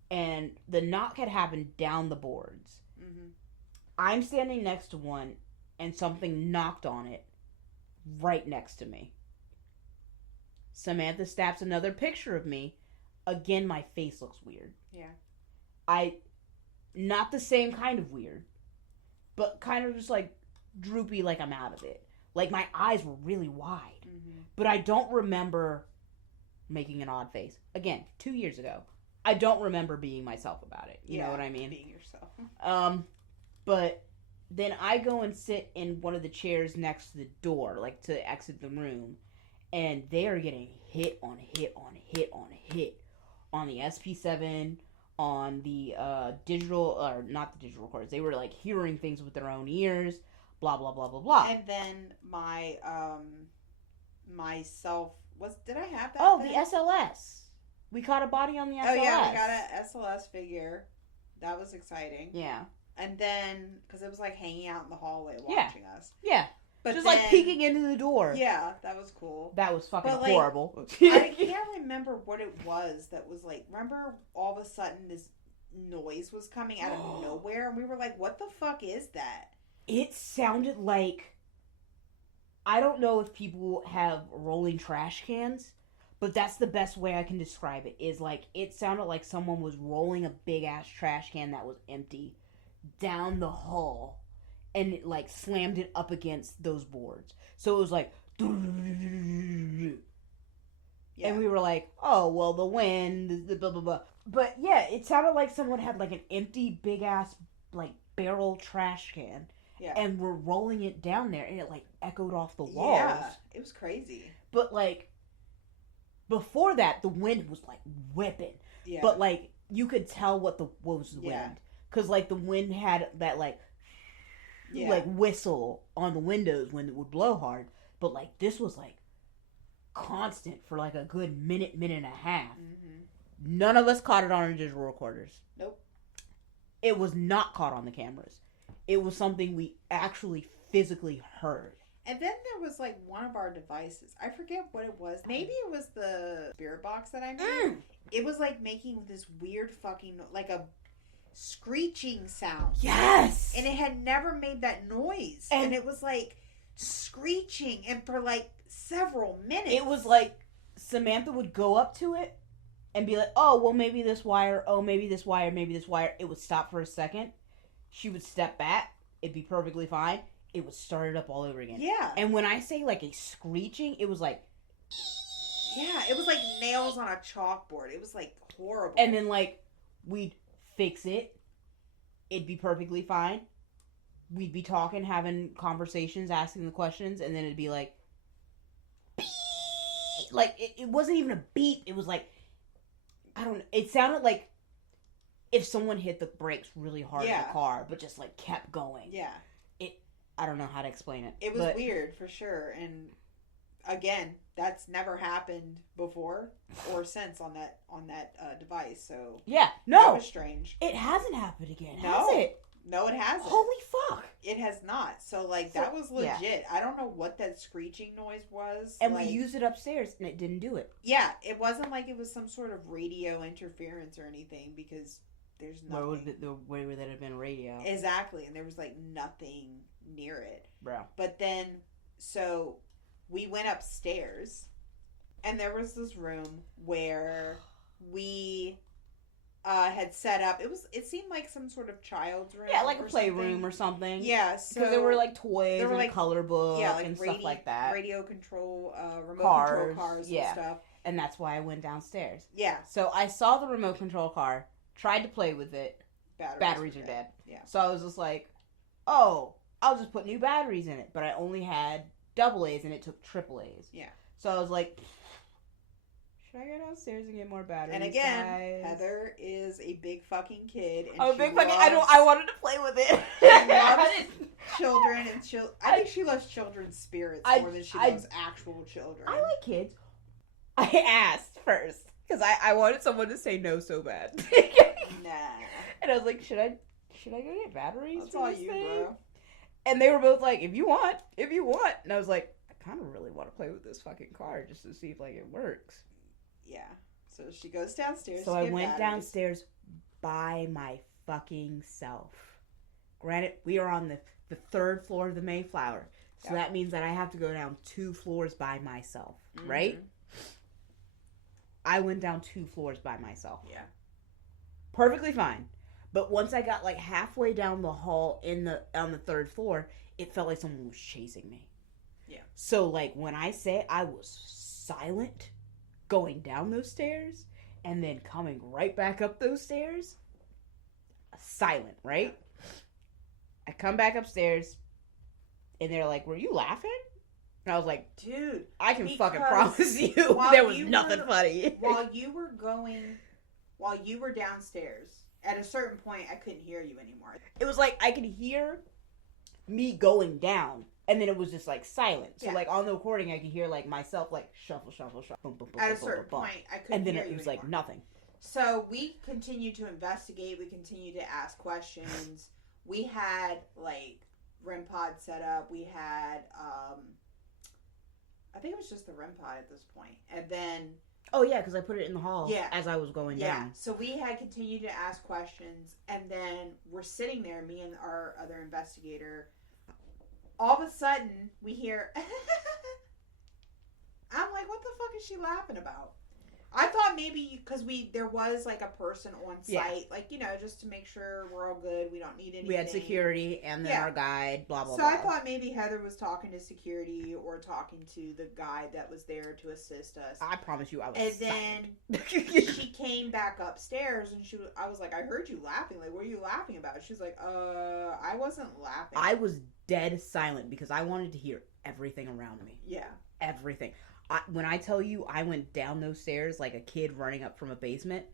and the knock had happened down the boards. Mm-hmm. I'm standing next to one, and something knocked on it right next to me. Samantha snaps another picture of me. Again, my face looks weird. Yeah. Not the same kind of weird, but kind of just like droopy, like I'm out of it. Like my eyes were really wide. Mm-hmm. But I don't remember making an odd face. Again, 2 years ago. I don't remember being myself about it. You know what I mean? Being yourself. But then I go and sit in one of the chairs next to the door, like to exit the room, and they are getting hit on hit on hit on hit on the SP7, on the digital, or not the digital recorders. They were like hearing things with their own ears, blah blah blah blah blah. And then my myself did I have that? Oh, then? the SLS. We caught a body on the SLS. Oh yeah, we got a SLS figure. That was exciting. Yeah. And then, because it was like hanging out in the hallway watching us. Yeah. But just then, like peeking into the door. Yeah, that was cool. That was fucking but, like, horrible. I can't remember what it was that was like, remember all of a sudden this noise was coming out of nowhere? And we were like, what the fuck is that? It sounded like, I don't know if people have rolling trash cans, but that's the best way I can describe it, is like, it sounded like someone was rolling a big ass trash can that was empty down the hall, and it like slammed it up against those boards. So it was like, yeah. And we were like, oh well, the wind, the blah blah blah. But yeah, it sounded like someone had like an empty big ass like barrel trash can, and were rolling it down there, and it like echoed off the walls. Yeah, it was crazy. But like before that, the wind was like whipping. Yeah. But like you could tell what was the wind. Because, like, the wind had that, like whistle on the windows when it would blow hard. But, like, this was, like, constant for, like, a good minute and a half. Mm-hmm. None of us caught it on our digital recorders. Nope. It was not caught on the cameras. It was something we actually physically heard. And then there was, like, one of our devices. I forget what it was. Maybe it was the spirit box that I made. It was, like, making this weird fucking, like, a screeching sound. Yes! And it had never made that noise. And it was like screeching, and for like several minutes. It was like Samantha would go up to it and be like, oh, well, maybe this wire, oh, maybe this wire, maybe this wire. It would stop for a second. She would step back. It'd be perfectly fine. It would start it up all over again. Yeah. And when I say like a screeching, it was like... Yeah, it was like nails on a chalkboard. It was like horrible. And then like we'd fix it. It'd be perfectly fine. We'd be talking, having conversations, asking the questions, and then it'd be like, beep! Like it wasn't even a beep. It was like, I don't know. It sounded like if someone hit the brakes really hard in the car, but just like kept going. Yeah. I don't know how to explain it. It was weird for sure. And again, that's never happened before or since on that device. So yeah, no, that was strange. It hasn't happened again, no. Has it? No, it hasn't. Holy fuck! It has not. So like that was legit. Yeah. I don't know what that screeching noise was. And like, we used it upstairs, and it didn't do it. Yeah, it wasn't like it was some sort of radio interference or anything, because there's nothing. Where would that have been radio? Exactly, and there was like nothing near it. Bro. But then, so we went upstairs, and there was this room where we had set up. It seemed like some sort of child's room. Yeah, like a playroom or something. Yeah, so because there were like toys and like color books and stuff like that. Radio control, remote control cars and stuff. And that's why I went downstairs. Yeah. So I saw the remote control car, tried to play with it. Batteries are dead. Yeah. So I was just like, oh, I'll just put new batteries in it. But I only had AA's and it took AAA's. Yeah. So I was like, should I go downstairs and get more batteries? And again, guys? Heather is a big fucking kid. And I'm a big fucking. I wanted to play with it. She loves children and I think she loves children's spirits more than she loves actual children. I like kids. I asked first because I wanted someone to say no so bad. Nah. And I was like, should I go get batteries? That's all you, bro. And they were both like, if you want. And I was like, I kind of really want to play with this fucking car just to see if like it works. Yeah. So she goes downstairs. So I went downstairs by my fucking self. Granted, we are on the third floor of the Mayflower. So that means that I have to go down 2 floors by myself, right? I went down 2 floors by myself. Yeah. Perfectly fine. But once I got like halfway down the hall on the 3rd floor, it felt like someone was chasing me. Yeah. So like when I say I was silent going down those stairs and then coming right back up those stairs, silent, right? I come back upstairs and they're like, were you laughing? And I was like, dude, I can fucking promise you there was nothing funny. While you were downstairs, at a certain point, I couldn't hear you anymore. It was like I could hear me going down, and then it was just like silent. So like on the recording, I could hear like myself like shuffle, boom, boom, boom. At a certain point, I couldn't hear you. And then it was like nothing. So we continued to investigate. We continued to ask questions. We had like REM pod set up. We had, I think it was just the REM pod at this point, and then. Oh, yeah, because I put it in the hall as I was going down. So we had continued to ask questions, and then we're sitting there, me and our other investigator. All of a sudden, we hear, I'm like, what the fuck is she laughing about? I thought maybe, because there was like a person on site, like, just to make sure we're all good, we don't need anything. We had security, and then our guide, blah, blah, so blah. So I thought maybe Heather was talking to security or talking to the guide that was there to assist us. I promise you I was And silent. then she came back upstairs, and I was like, I heard you laughing. Like, what are you laughing about? She's like, I wasn't laughing. I was dead silent because I wanted to hear everything around me. Yeah. Everything. When I tell you I went down those stairs like a kid running up from a basement,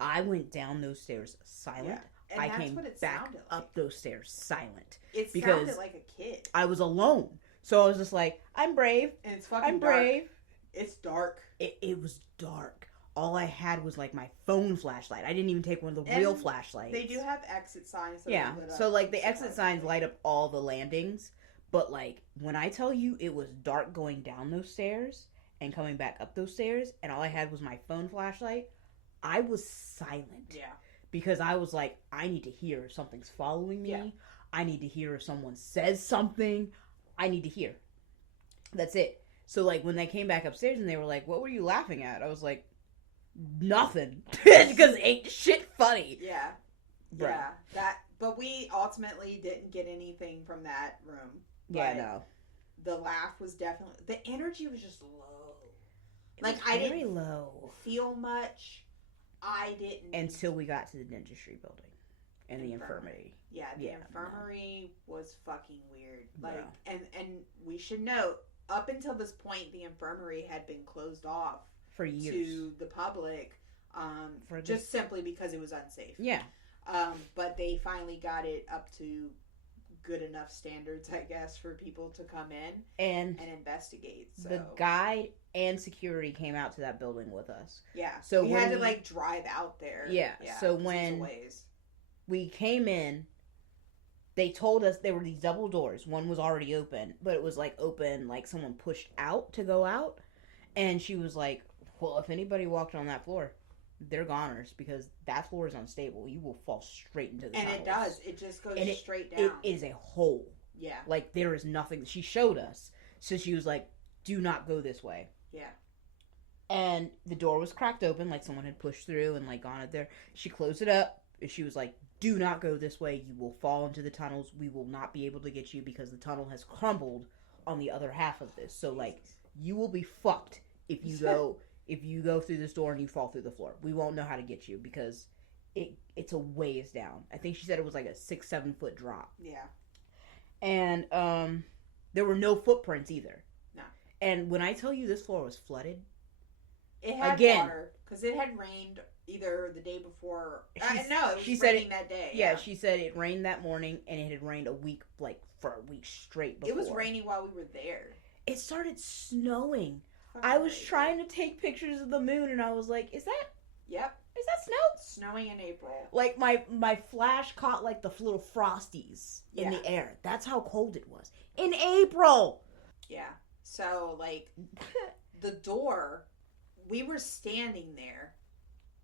I went down those stairs silent. Yeah. And I came back up those stairs silent. It sounded like a kid. I was alone. So I was just like, I'm brave. And it's fucking dark. Brave. It's dark. It was dark. All I had was like my phone flashlight. I didn't even take one of the real flashlights. They do have exit signs. Yeah. So like the exit signs light up all the landings. But, like, when I tell you it was dark going down those stairs and coming back up those stairs, and all I had was my phone flashlight, I was silent. Yeah. Because I was like, I need to hear if something's following me. Yeah. I need to hear if someone says something. I need to hear. That's it. So, like, when they came back upstairs and they were like, what were you laughing at? I was like, nothing. Because ain't shit funny. Yeah. Bruh. Yeah. But we ultimately didn't get anything from that room. Yeah, no. The laugh was definitely... The energy was just low. I didn't feel much. I didn't... Until we got to the dentistry building. And the infirmary. Yeah, the infirmary was fucking weird. And we should note, up until this point, the infirmary had been closed off... For years. To the public. Just simply because it was unsafe. Yeah. But they finally got it up to... good enough standards, I guess, for people to come in and investigate. So. The guide and security came out to that building with us. Yeah. So we had to drive out there. Yeah. So when we came in, they told us there were these double doors. One was already open, but it was open, like someone pushed out to go out. And she was like, well, if anybody walked on that floor, they're goners because that floor is unstable. You will fall straight into the tunnels. And it does. It just goes straight down. It is a hole. Yeah. There is nothing. She showed us. So she was like, do not go this way. Yeah. And the door was cracked open, like someone had pushed through and like gone up there. She closed it up. She was like, do not go this way. You will fall into the tunnels. We will not be able to get you because the tunnel has crumbled on the other half of this. So like, you will be fucked if you go through this door and you fall through the floor. We won't know how to get you because it's a ways down. I think she said it was like a 6-7 foot drop. Yeah. And there were no footprints either. No. And when I tell you this floor was flooded, it had water because it had rained either the day before. No, it was raining that day. Yeah, she said it rained that morning and it had rained for a week straight before. It was raining while we were there. It started snowing. I was trying to take pictures of the moon and I was like, is that? Yep. Is that snow? Snowing in April. Like my flash caught like the little frosties in the air. That's how cold it was. In April. Yeah. So like the door, we were standing there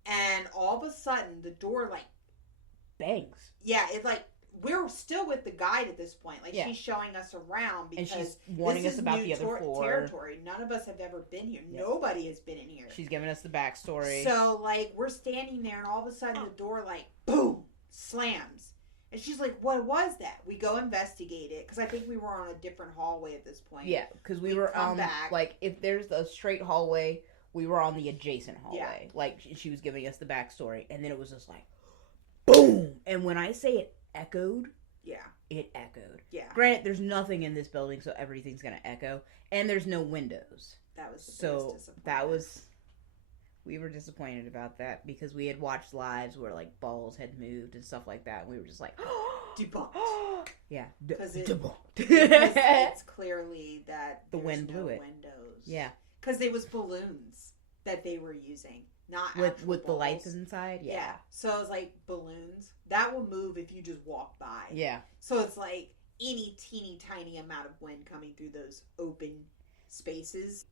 and all of a sudden the door like bangs. Yeah, it like we're still with the guide at this point. Like she's showing us around because and she's warning us about the other floor. Territory. None of us have ever been here. Yep. Nobody has been in here. She's giving us the backstory. So like we're standing there and all of a sudden the door like boom slams. And she's like, what was that? We go investigate it because I think we were on a different hallway at this point. Yeah, because we were on like if there's a straight hallway, we were on the adjacent hallway. Yeah. Like she was giving us the backstory, and then it was just like boom. And when I say it echoed, it echoed. Yeah. Granted, there's nothing in this building, so everything's gonna echo, and there's no windows. That was we were disappointed about that because we had watched lives where like balls had moved and stuff like that, and we were just like debunked. Yeah, debunked. It's clearly that the wind blew it. Windows. Yeah, because it was balloons that they were using. Not with the lights inside, yeah. So it was like balloons that will move if you just walk by. Yeah. So it's like any teeny tiny amount of wind coming through those open spaces.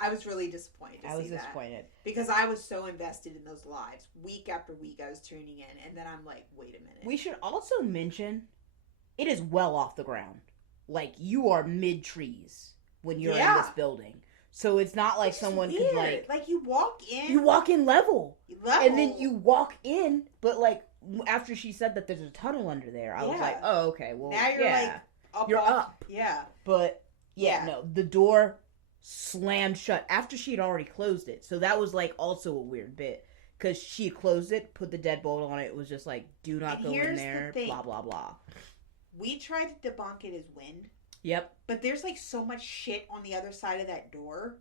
I was really disappointed to see that. I was disappointed because I was so invested in those lives. Week after week, I was tuning in, and then I'm like, wait a minute. We should also mention it is well off the ground. Like you are mid trees when you're in this building. So it's not like someone could like you walk in. You walk in level. And then you walk in, but like after she said that there's a tunnel under there, I was like, oh, okay, well, now you're like up. Yeah. But no, the door slammed shut after she had already closed it. So that was like also a weird bit because she closed it, put the deadbolt on it. It was just like, do not go in there. Blah blah blah. We tried to debunk it as wind. Yep. But there's like so much shit on the other side of that door.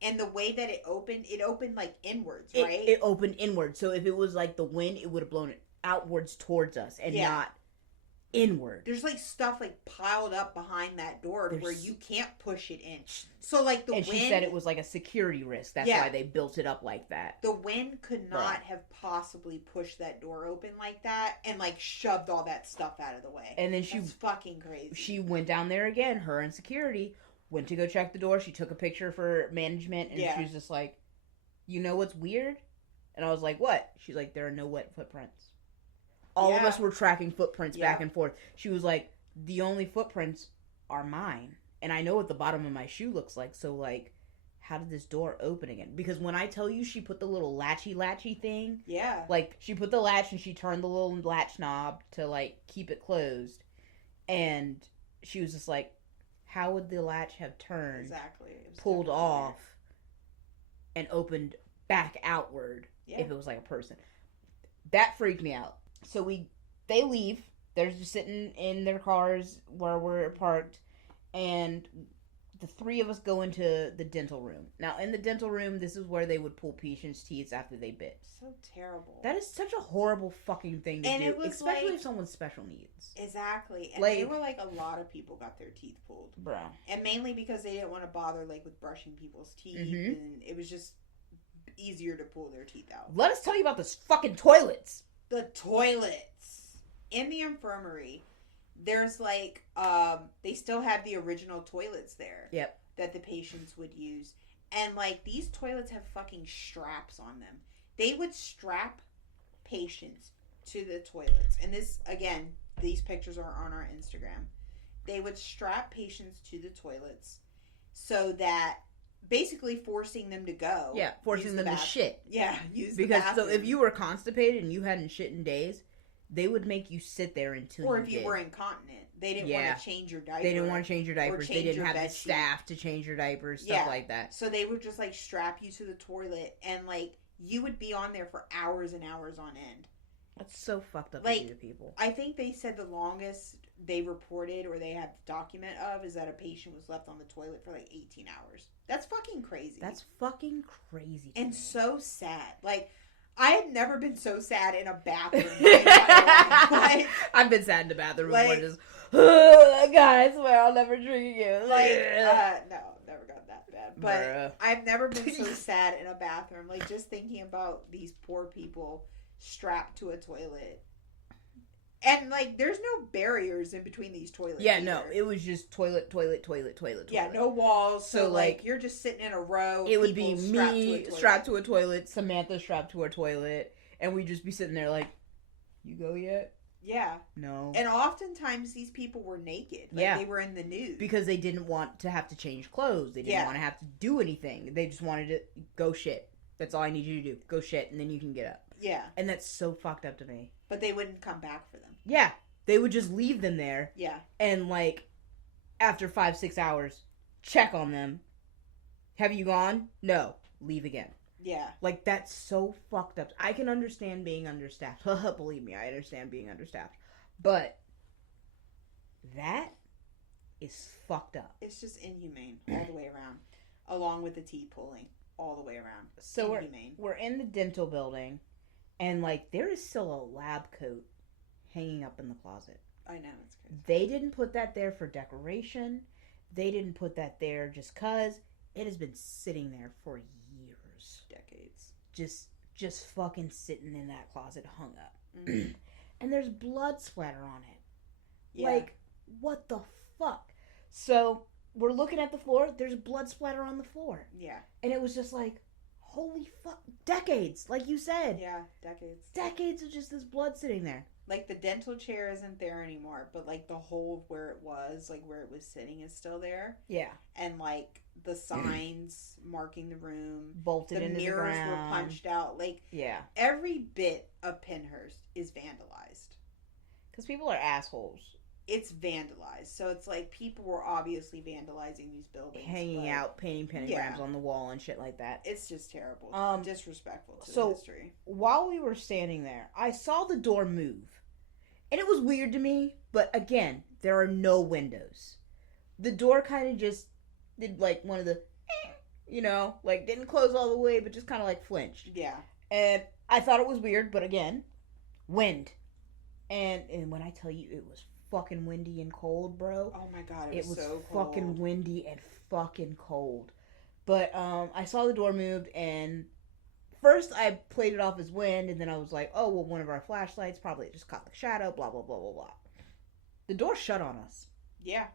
And the way that it opened like inwards, right? It opened inwards. So if it was like the wind, it would have blown it outwards towards us and not inward. There's like stuff like piled up behind that door where you can't push it in. So like the wind... And she said it was like a security risk. That's why they built it up like that. The wind could not have possibly pushed that door open like that and like shoved all that stuff out of the way. And then That's fucking crazy. She went down there again, her and security, went to go check the door. She took a picture for management and she was just like, you know what's weird? And I was like, what? She's like, there are no wet footprints. All of us were tracking footprints back and forth. She was like, the only footprints are mine. And I know what the bottom of my shoe looks like. So, like, how did this door open again? Because when I tell you she put the little latchy thing. Yeah. Like, she put the latch and she turned the little latch knob to, like, keep it closed. And she was just like, how would the latch have turned? Exactly. Pulled off and opened back outward if it was like a person. That freaked me out. So they leave. They're just sitting in their cars where we're parked, and the three of us go into the dental room. Now, in the dental room, this is where they would pull patients' teeth after they bit. So terrible. That is such a horrible fucking thing to do, especially if someone's special needs. Exactly. And they were like, a lot of people got their teeth pulled. Bro. And mainly because they didn't want to bother like with brushing people's teeth, and it was just easier to pull their teeth out. Let us tell you about those fucking toilets. The toilets in the infirmary, there's like they still have the original toilets there. Yep. That the patients would use, and like these toilets have fucking straps on them. They would strap patients to the toilets, and this again, these pictures are on our Instagram. They would strap patients to the toilets so that basically forcing them to go. Yeah, forcing them to shit. Yeah, use because the bathroom. So if you were constipated and you hadn't shit in days, they would make you sit there until or you if you did. were incontinent. They didn't want to change your diaper. They didn't want to change your diapers. They didn't have the staff to change your diapers, stuff like that. So they would just like strap you to the toilet and like you would be on there for hours and hours on end. That's so fucked up like, to do to people. I think they said the longest they reported or they have document of is that a patient was left on the toilet for like 18 hours. That's fucking crazy. That's fucking crazy. And so sad. Like, I had never been so sad in a bathroom. Like, I've been sad in the bathroom like, before. Just, God, I swear I'll never drink again. No, never got that bad. But Bruh. I've never been so sad in a bathroom. Like, just thinking about these poor people strapped to a toilet. And, like, there's no barriers in between these toilets. Yeah, either. no. It was just toilet. Yeah, no walls. So like, you're just sitting in a row. It would be me strapped to a toilet, Samantha strapped to a toilet, and we'd just be sitting there like, you go yet? Yeah. No. And oftentimes these people were naked. Like, they were in the nude. Because they didn't want to have to change clothes. They didn't want to have to do anything. They just wanted to go shit. That's all I need you to do. Go shit, and then you can get up. Yeah. And that's so fucked up to me. But they wouldn't come back for them. Yeah. They would just leave them there. Yeah. And, like, after 5-6 hours, check on them. Have you gone? No. Leave again. Yeah. Like, that's so fucked up. I can understand being understaffed. Believe me, I understand being understaffed. But that is fucked up. It's just inhumane all the way around. Along with the tea pulling all the way around. So inhumane. we're in the dental building, and, like, there is still a lab coat hanging up in the closet. I know, it's crazy. They didn't put that there for decoration. They didn't put that there just 'cause. It has been sitting there for years. Decades. Just fucking sitting in that closet hung up. Mm-hmm. And there's blood splatter on it. Yeah. Like, what the fuck? So, we're looking at the floor. There's blood splatter on the floor. Yeah. And it was just like, holy fuck. Decades, like you said. Yeah, decades. Decades of just this blood sitting there. Like, the dental chair isn't there anymore, but, like, the hole where it was, like, where it was sitting is still there. Yeah. And, like, the signs marking the room. Bolted into the ground. The mirrors were punched out. Like, yeah. Every bit of Pennhurst is vandalized. Because people are assholes. It's vandalized. So it's like people were obviously vandalizing these buildings. Hanging out, painting pentagrams on the wall and shit like that. It's just terrible. Disrespectful to the history. While we were standing there, I saw the door move. And it was weird to me, but again, there are no windows. The door kind of just did like one of the, like didn't close all the way, but just kind of like flinched. Yeah. And I thought it was weird, but again, wind. And when I tell you it was fucking windy and cold, bro. Oh my god, it was so cold. Fucking windy and fucking cold. But I saw the door moved, and first I played it off as wind, and then I was like, oh, well, one of our flashlights probably just caught the shadow, blah, blah, blah, blah, blah. The door shut on us. Yeah.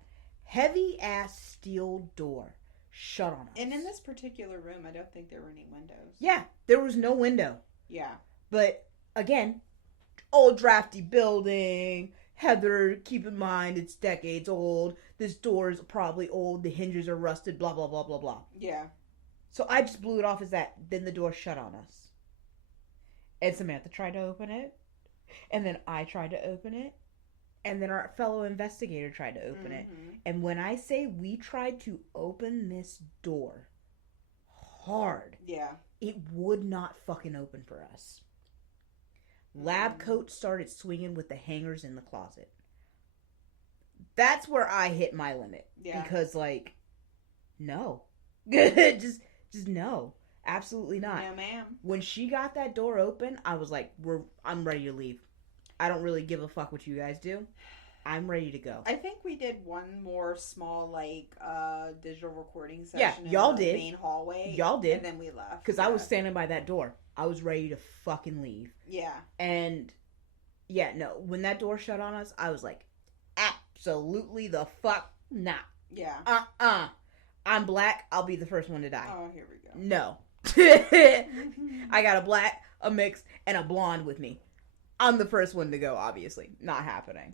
Heavy ass steel door shut on us. And in this particular room, I don't think there were any windows. Yeah, there was no window. Yeah. But again, old drafty building. Heather, keep in mind it's decades old. This door is probably old. The hinges are rusted. Blah blah blah blah blah. Yeah. So I just blew it off as that. Then the door shut on us. And Samantha tried to open it, and then I tried to open it, and then our fellow investigator tried to open it. And when I say we tried to open this door hard, it would not fucking open for us. Lab coat started swinging with the hangers in the closet. That's where I hit my limit. Yeah. Because, like, no. just no. Absolutely not. No, ma'am. When she got that door open, I was like, I'm ready to leave. I don't really give a fuck what you guys do. I'm ready to go. I think we did one more small, like, digital recording session y'all in the did. main hallway. Y'all did. And then we left. Because I was standing by that door. I was ready to fucking leave. Yeah. And, yeah, no. When that door shut on us, I was like, absolutely the fuck not. Yeah. I'm black. I'll be the first one to die. Oh, here we go. No. I got a black, a mixed, and a blonde with me. I'm the first one to go, obviously. Not happening.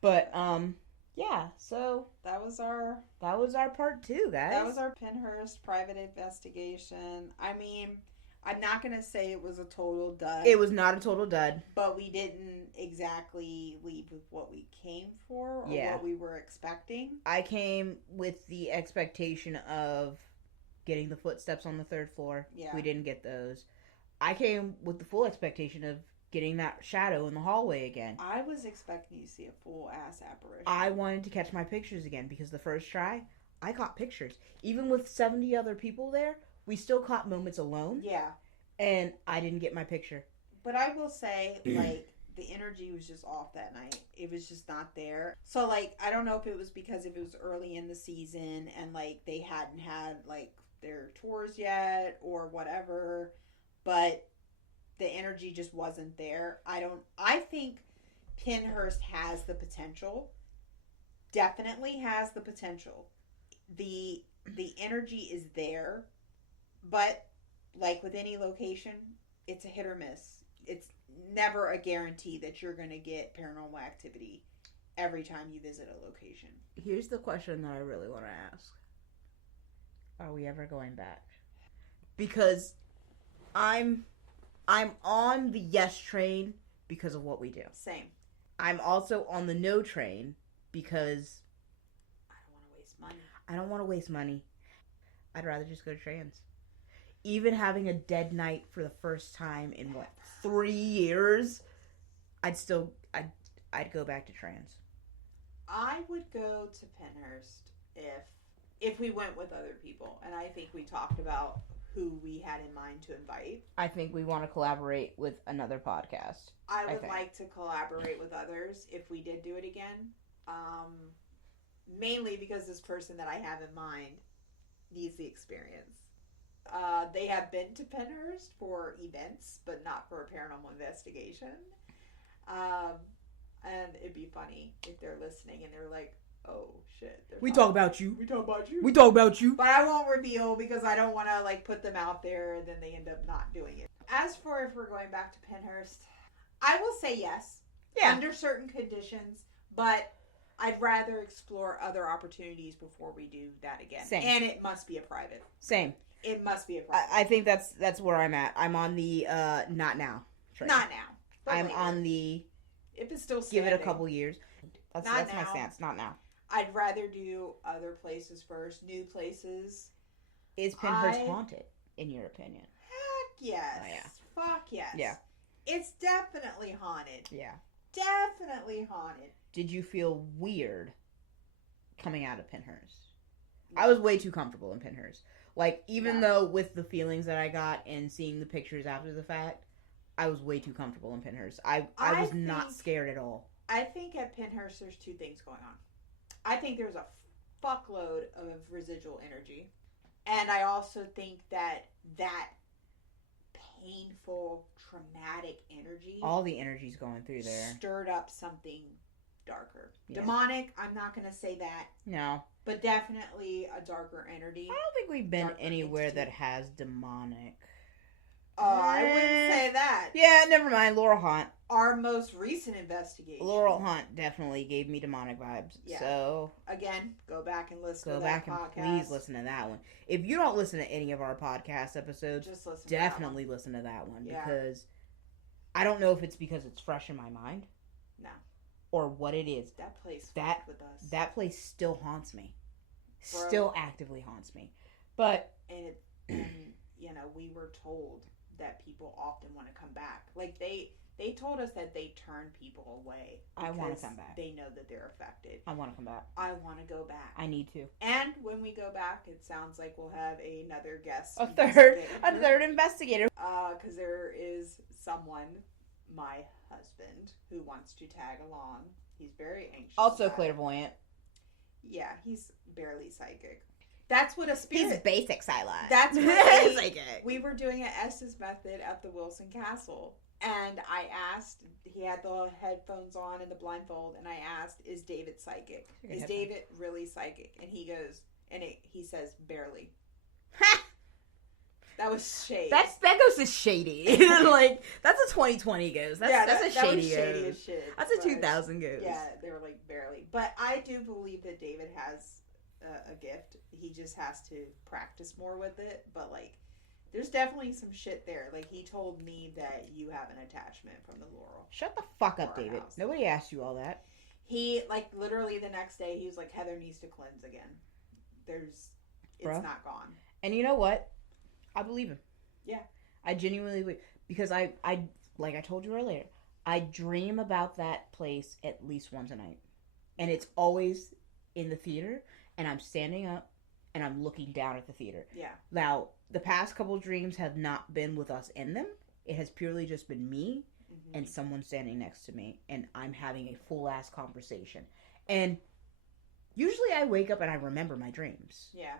But, Yeah, so that was our part 2, guys. That was our Pennhurst private investigation. I mean, I'm not going to say it was a total dud. It was not a total dud. But we didn't exactly leave with what we came for or what we were expecting. I came with the expectation of getting the footsteps on the 3rd floor. Yeah. We didn't get those. I came with the full expectation of getting that shadow in the hallway again. I was expecting to see a full-ass apparition. I wanted to catch my pictures again because the first try, I caught pictures. Even with 70 other people there, we still caught moments alone. Yeah. And I didn't get my picture. But I will say, like, the energy was just off that night. It was just not there. So, like, I don't know if it was because if it was early in the season and, like, they hadn't had, like, their tours yet or whatever. But the energy just wasn't there. I think Pennhurst has the potential. Definitely has the potential. The energy is there. But, like with any location, it's a hit or miss. It's never a guarantee that you're going to get paranormal activity every time you visit a location. Here's the question that I really want to ask. Are we ever going back? Because I'm on the yes train because of what we do. Same. I'm also on the no train because I don't want to waste money. I don't want to waste money. I'd rather just go to trans. Even having a dead night for the first time in 3 years, I'd go back to trans. I would go to Pennhurst if we went with other people, and I think we talked about who we had in mind to invite. I think we want to collaborate with another podcast. I would like to collaborate with others if we did do it again. Mainly because this person that I have in mind needs the experience. They have been to Pennhurst for events, but not for a paranormal investigation. And it'd be funny if they're listening and they're like, oh shit. We talk about you. We talk about you. We talk about you. But I won't reveal because I don't want to like put them out there and then they end up not doing it. As for if we're going back to Pennhurst, I will say yes. Yeah. Under certain conditions, but I'd rather explore other opportunities before we do that again. Same. And it must be a private. Same. It must be a private. I think that's where I'm at. I'm on the not now train. Not now. I'm later. On the if it's still standing. Give it a couple years. That's my stance. Not now. I'd rather do other places first, new places. Is Pennhurst haunted, in your opinion? Heck yes. Oh, yeah. Fuck yes. Yeah. It's definitely haunted. Yeah. Definitely haunted. Did you feel weird coming out of Pennhurst? No. I was way too comfortable in Pennhurst. Like, even though with the feelings that I got and seeing the pictures after the fact, I was way too comfortable in Pennhurst. I was not scared at all. I think at Pennhurst there's two things going on. I think there's a fuckload of residual energy. And I also think that painful, traumatic energy... all the energy's going through there. ...stirred up something darker. Yeah. Demonic, I'm not going to say that. No. But definitely a darker energy. I don't think we've been anywhere that has demonic. I wouldn't say that. Yeah, never mind. Laurel Hunt. Our most recent investigation. Laurel Hunt definitely gave me demonic vibes. Yeah. So again, go back and listen to that podcast. Go back and please listen to that one. If you don't listen to any of our podcast episodes, just definitely listen to that one because I don't know if it's because it's fresh in my mind. No. Or what it is. That place fucked with us. That place still haunts me. Bro. Still actively haunts me. But and you know, we were told that people often want to come back. Like they told us that they turn people away. I want to come back. They know that they're affected. I want to come back. I want to go back. I need to. And when we go back, it sounds like we'll have another guest. A third investigator. Because there is someone, my husband, who wants to tag along. He's very anxious. Also clairvoyant. Yeah, he's barely psychic. That's what a spirit... He's basic silent. That's what we were doing an Estes method at the Wilson Castle. And I asked, he had the headphones on and the blindfold, and I asked, is David psychic? Is David really psychic? And he goes, he says, barely. That was shade. That ghost is shady. Like, that's a 2020 ghost. That's a shady shady ghost. As shit. That's a 2000 ghost. Yeah, they were like barely. But I do believe that David has a gift. He just has to practice more with it. But like, there's definitely some shit there. Like, he told me that you have an attachment from the Laurel. Shut the fuck up, David. House. Nobody asked you all that. He, like, literally the next day, he was like, Heather needs to cleanse again. It's not gone. And you know what? I believe him. Yeah. I genuinely believe. Because I like I told you earlier, I dream about that place at least once a night. And it's always in the theater, and I'm standing up, and I'm looking down at the theater. Yeah. Now, the past couple dreams have not been with us in them. It has purely just been me and someone standing next to me, and I'm having a full-ass conversation. And usually I wake up and I remember my dreams. Yeah.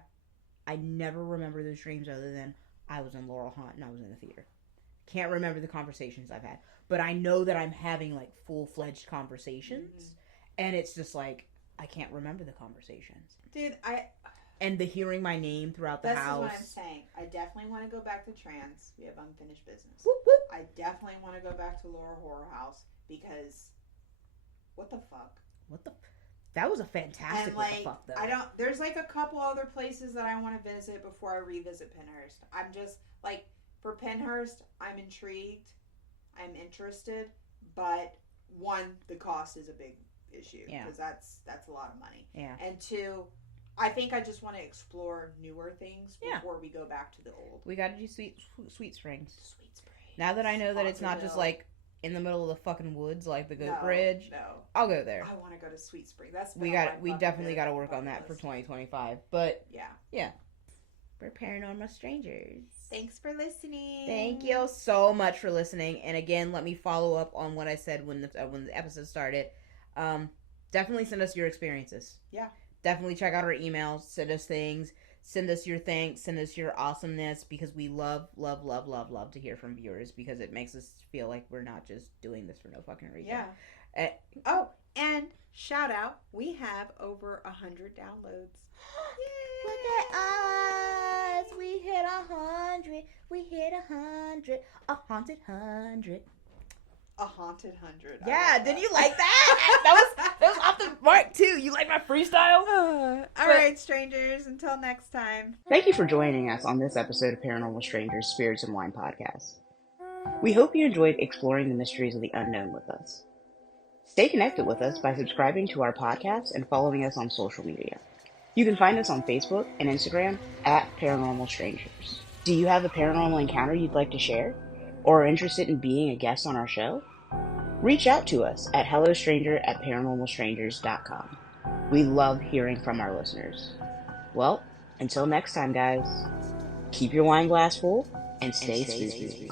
I never remember those dreams other than I was in Laurel Hunt and I was in the theater. Can't remember the conversations I've had. But I know that I'm having, like, full-fledged conversations, and it's just like, I can't remember the conversations. Dude, And the hearing my name throughout the house. That's what I'm saying. I definitely want to go back to trans. We have unfinished business. Whoop, whoop. I definitely want to go back to Laura Horror House because what the fuck? That was a fantastic and, like, what the fuck, though. There's like a couple other places that I want to visit before I revisit Pennhurst. I'm just like, for Pennhurst, I'm intrigued. I'm interested, but one, the cost is a big issue because that's a lot of money. Yeah. And two, I think I just want to explore newer things before we go back to the old. We got to do Sweet Springs. Sweet Springs. Now that I know that it's not just like in the middle of the fucking woods like the Goat Bridge. No. I'll go there. I want to go to Sweet Spring. We definitely got to work on that for 2025. But yeah. We're Paranormal Strangers. Thanks for listening. Thank you so much for listening. And again, let me follow up on what I said when the episode started. Definitely send us your experiences. Yeah. Definitely check out our emails. Send us things. Send us your thanks. Send us your awesomeness, because we love to hear from viewers, because it makes us feel like we're not just doing this for no fucking reason. Yeah. And shout out, we have over 100 downloads. Yay! Look at us. We hit 100. We hit 100. A haunted 100. A haunted 100. Yeah, did you like that? that was off the mark too. You like my freestyle? All right, strangers. Until next time. Thank you for joining us on this episode of Paranormal Strangers, Spirits and Wine Podcast. We hope you enjoyed exploring the mysteries of the unknown with us. Stay connected with us by subscribing to our podcast and following us on social media. You can find us on Facebook and Instagram at Paranormal Strangers. Do you have a paranormal encounter you'd like to share? Or are interested in being a guest on our show? Reach out to us at hellostranger@paranormalstrangers.com. We love hearing from our listeners. Well, until next time, guys, keep your wine glass full and stay spooky.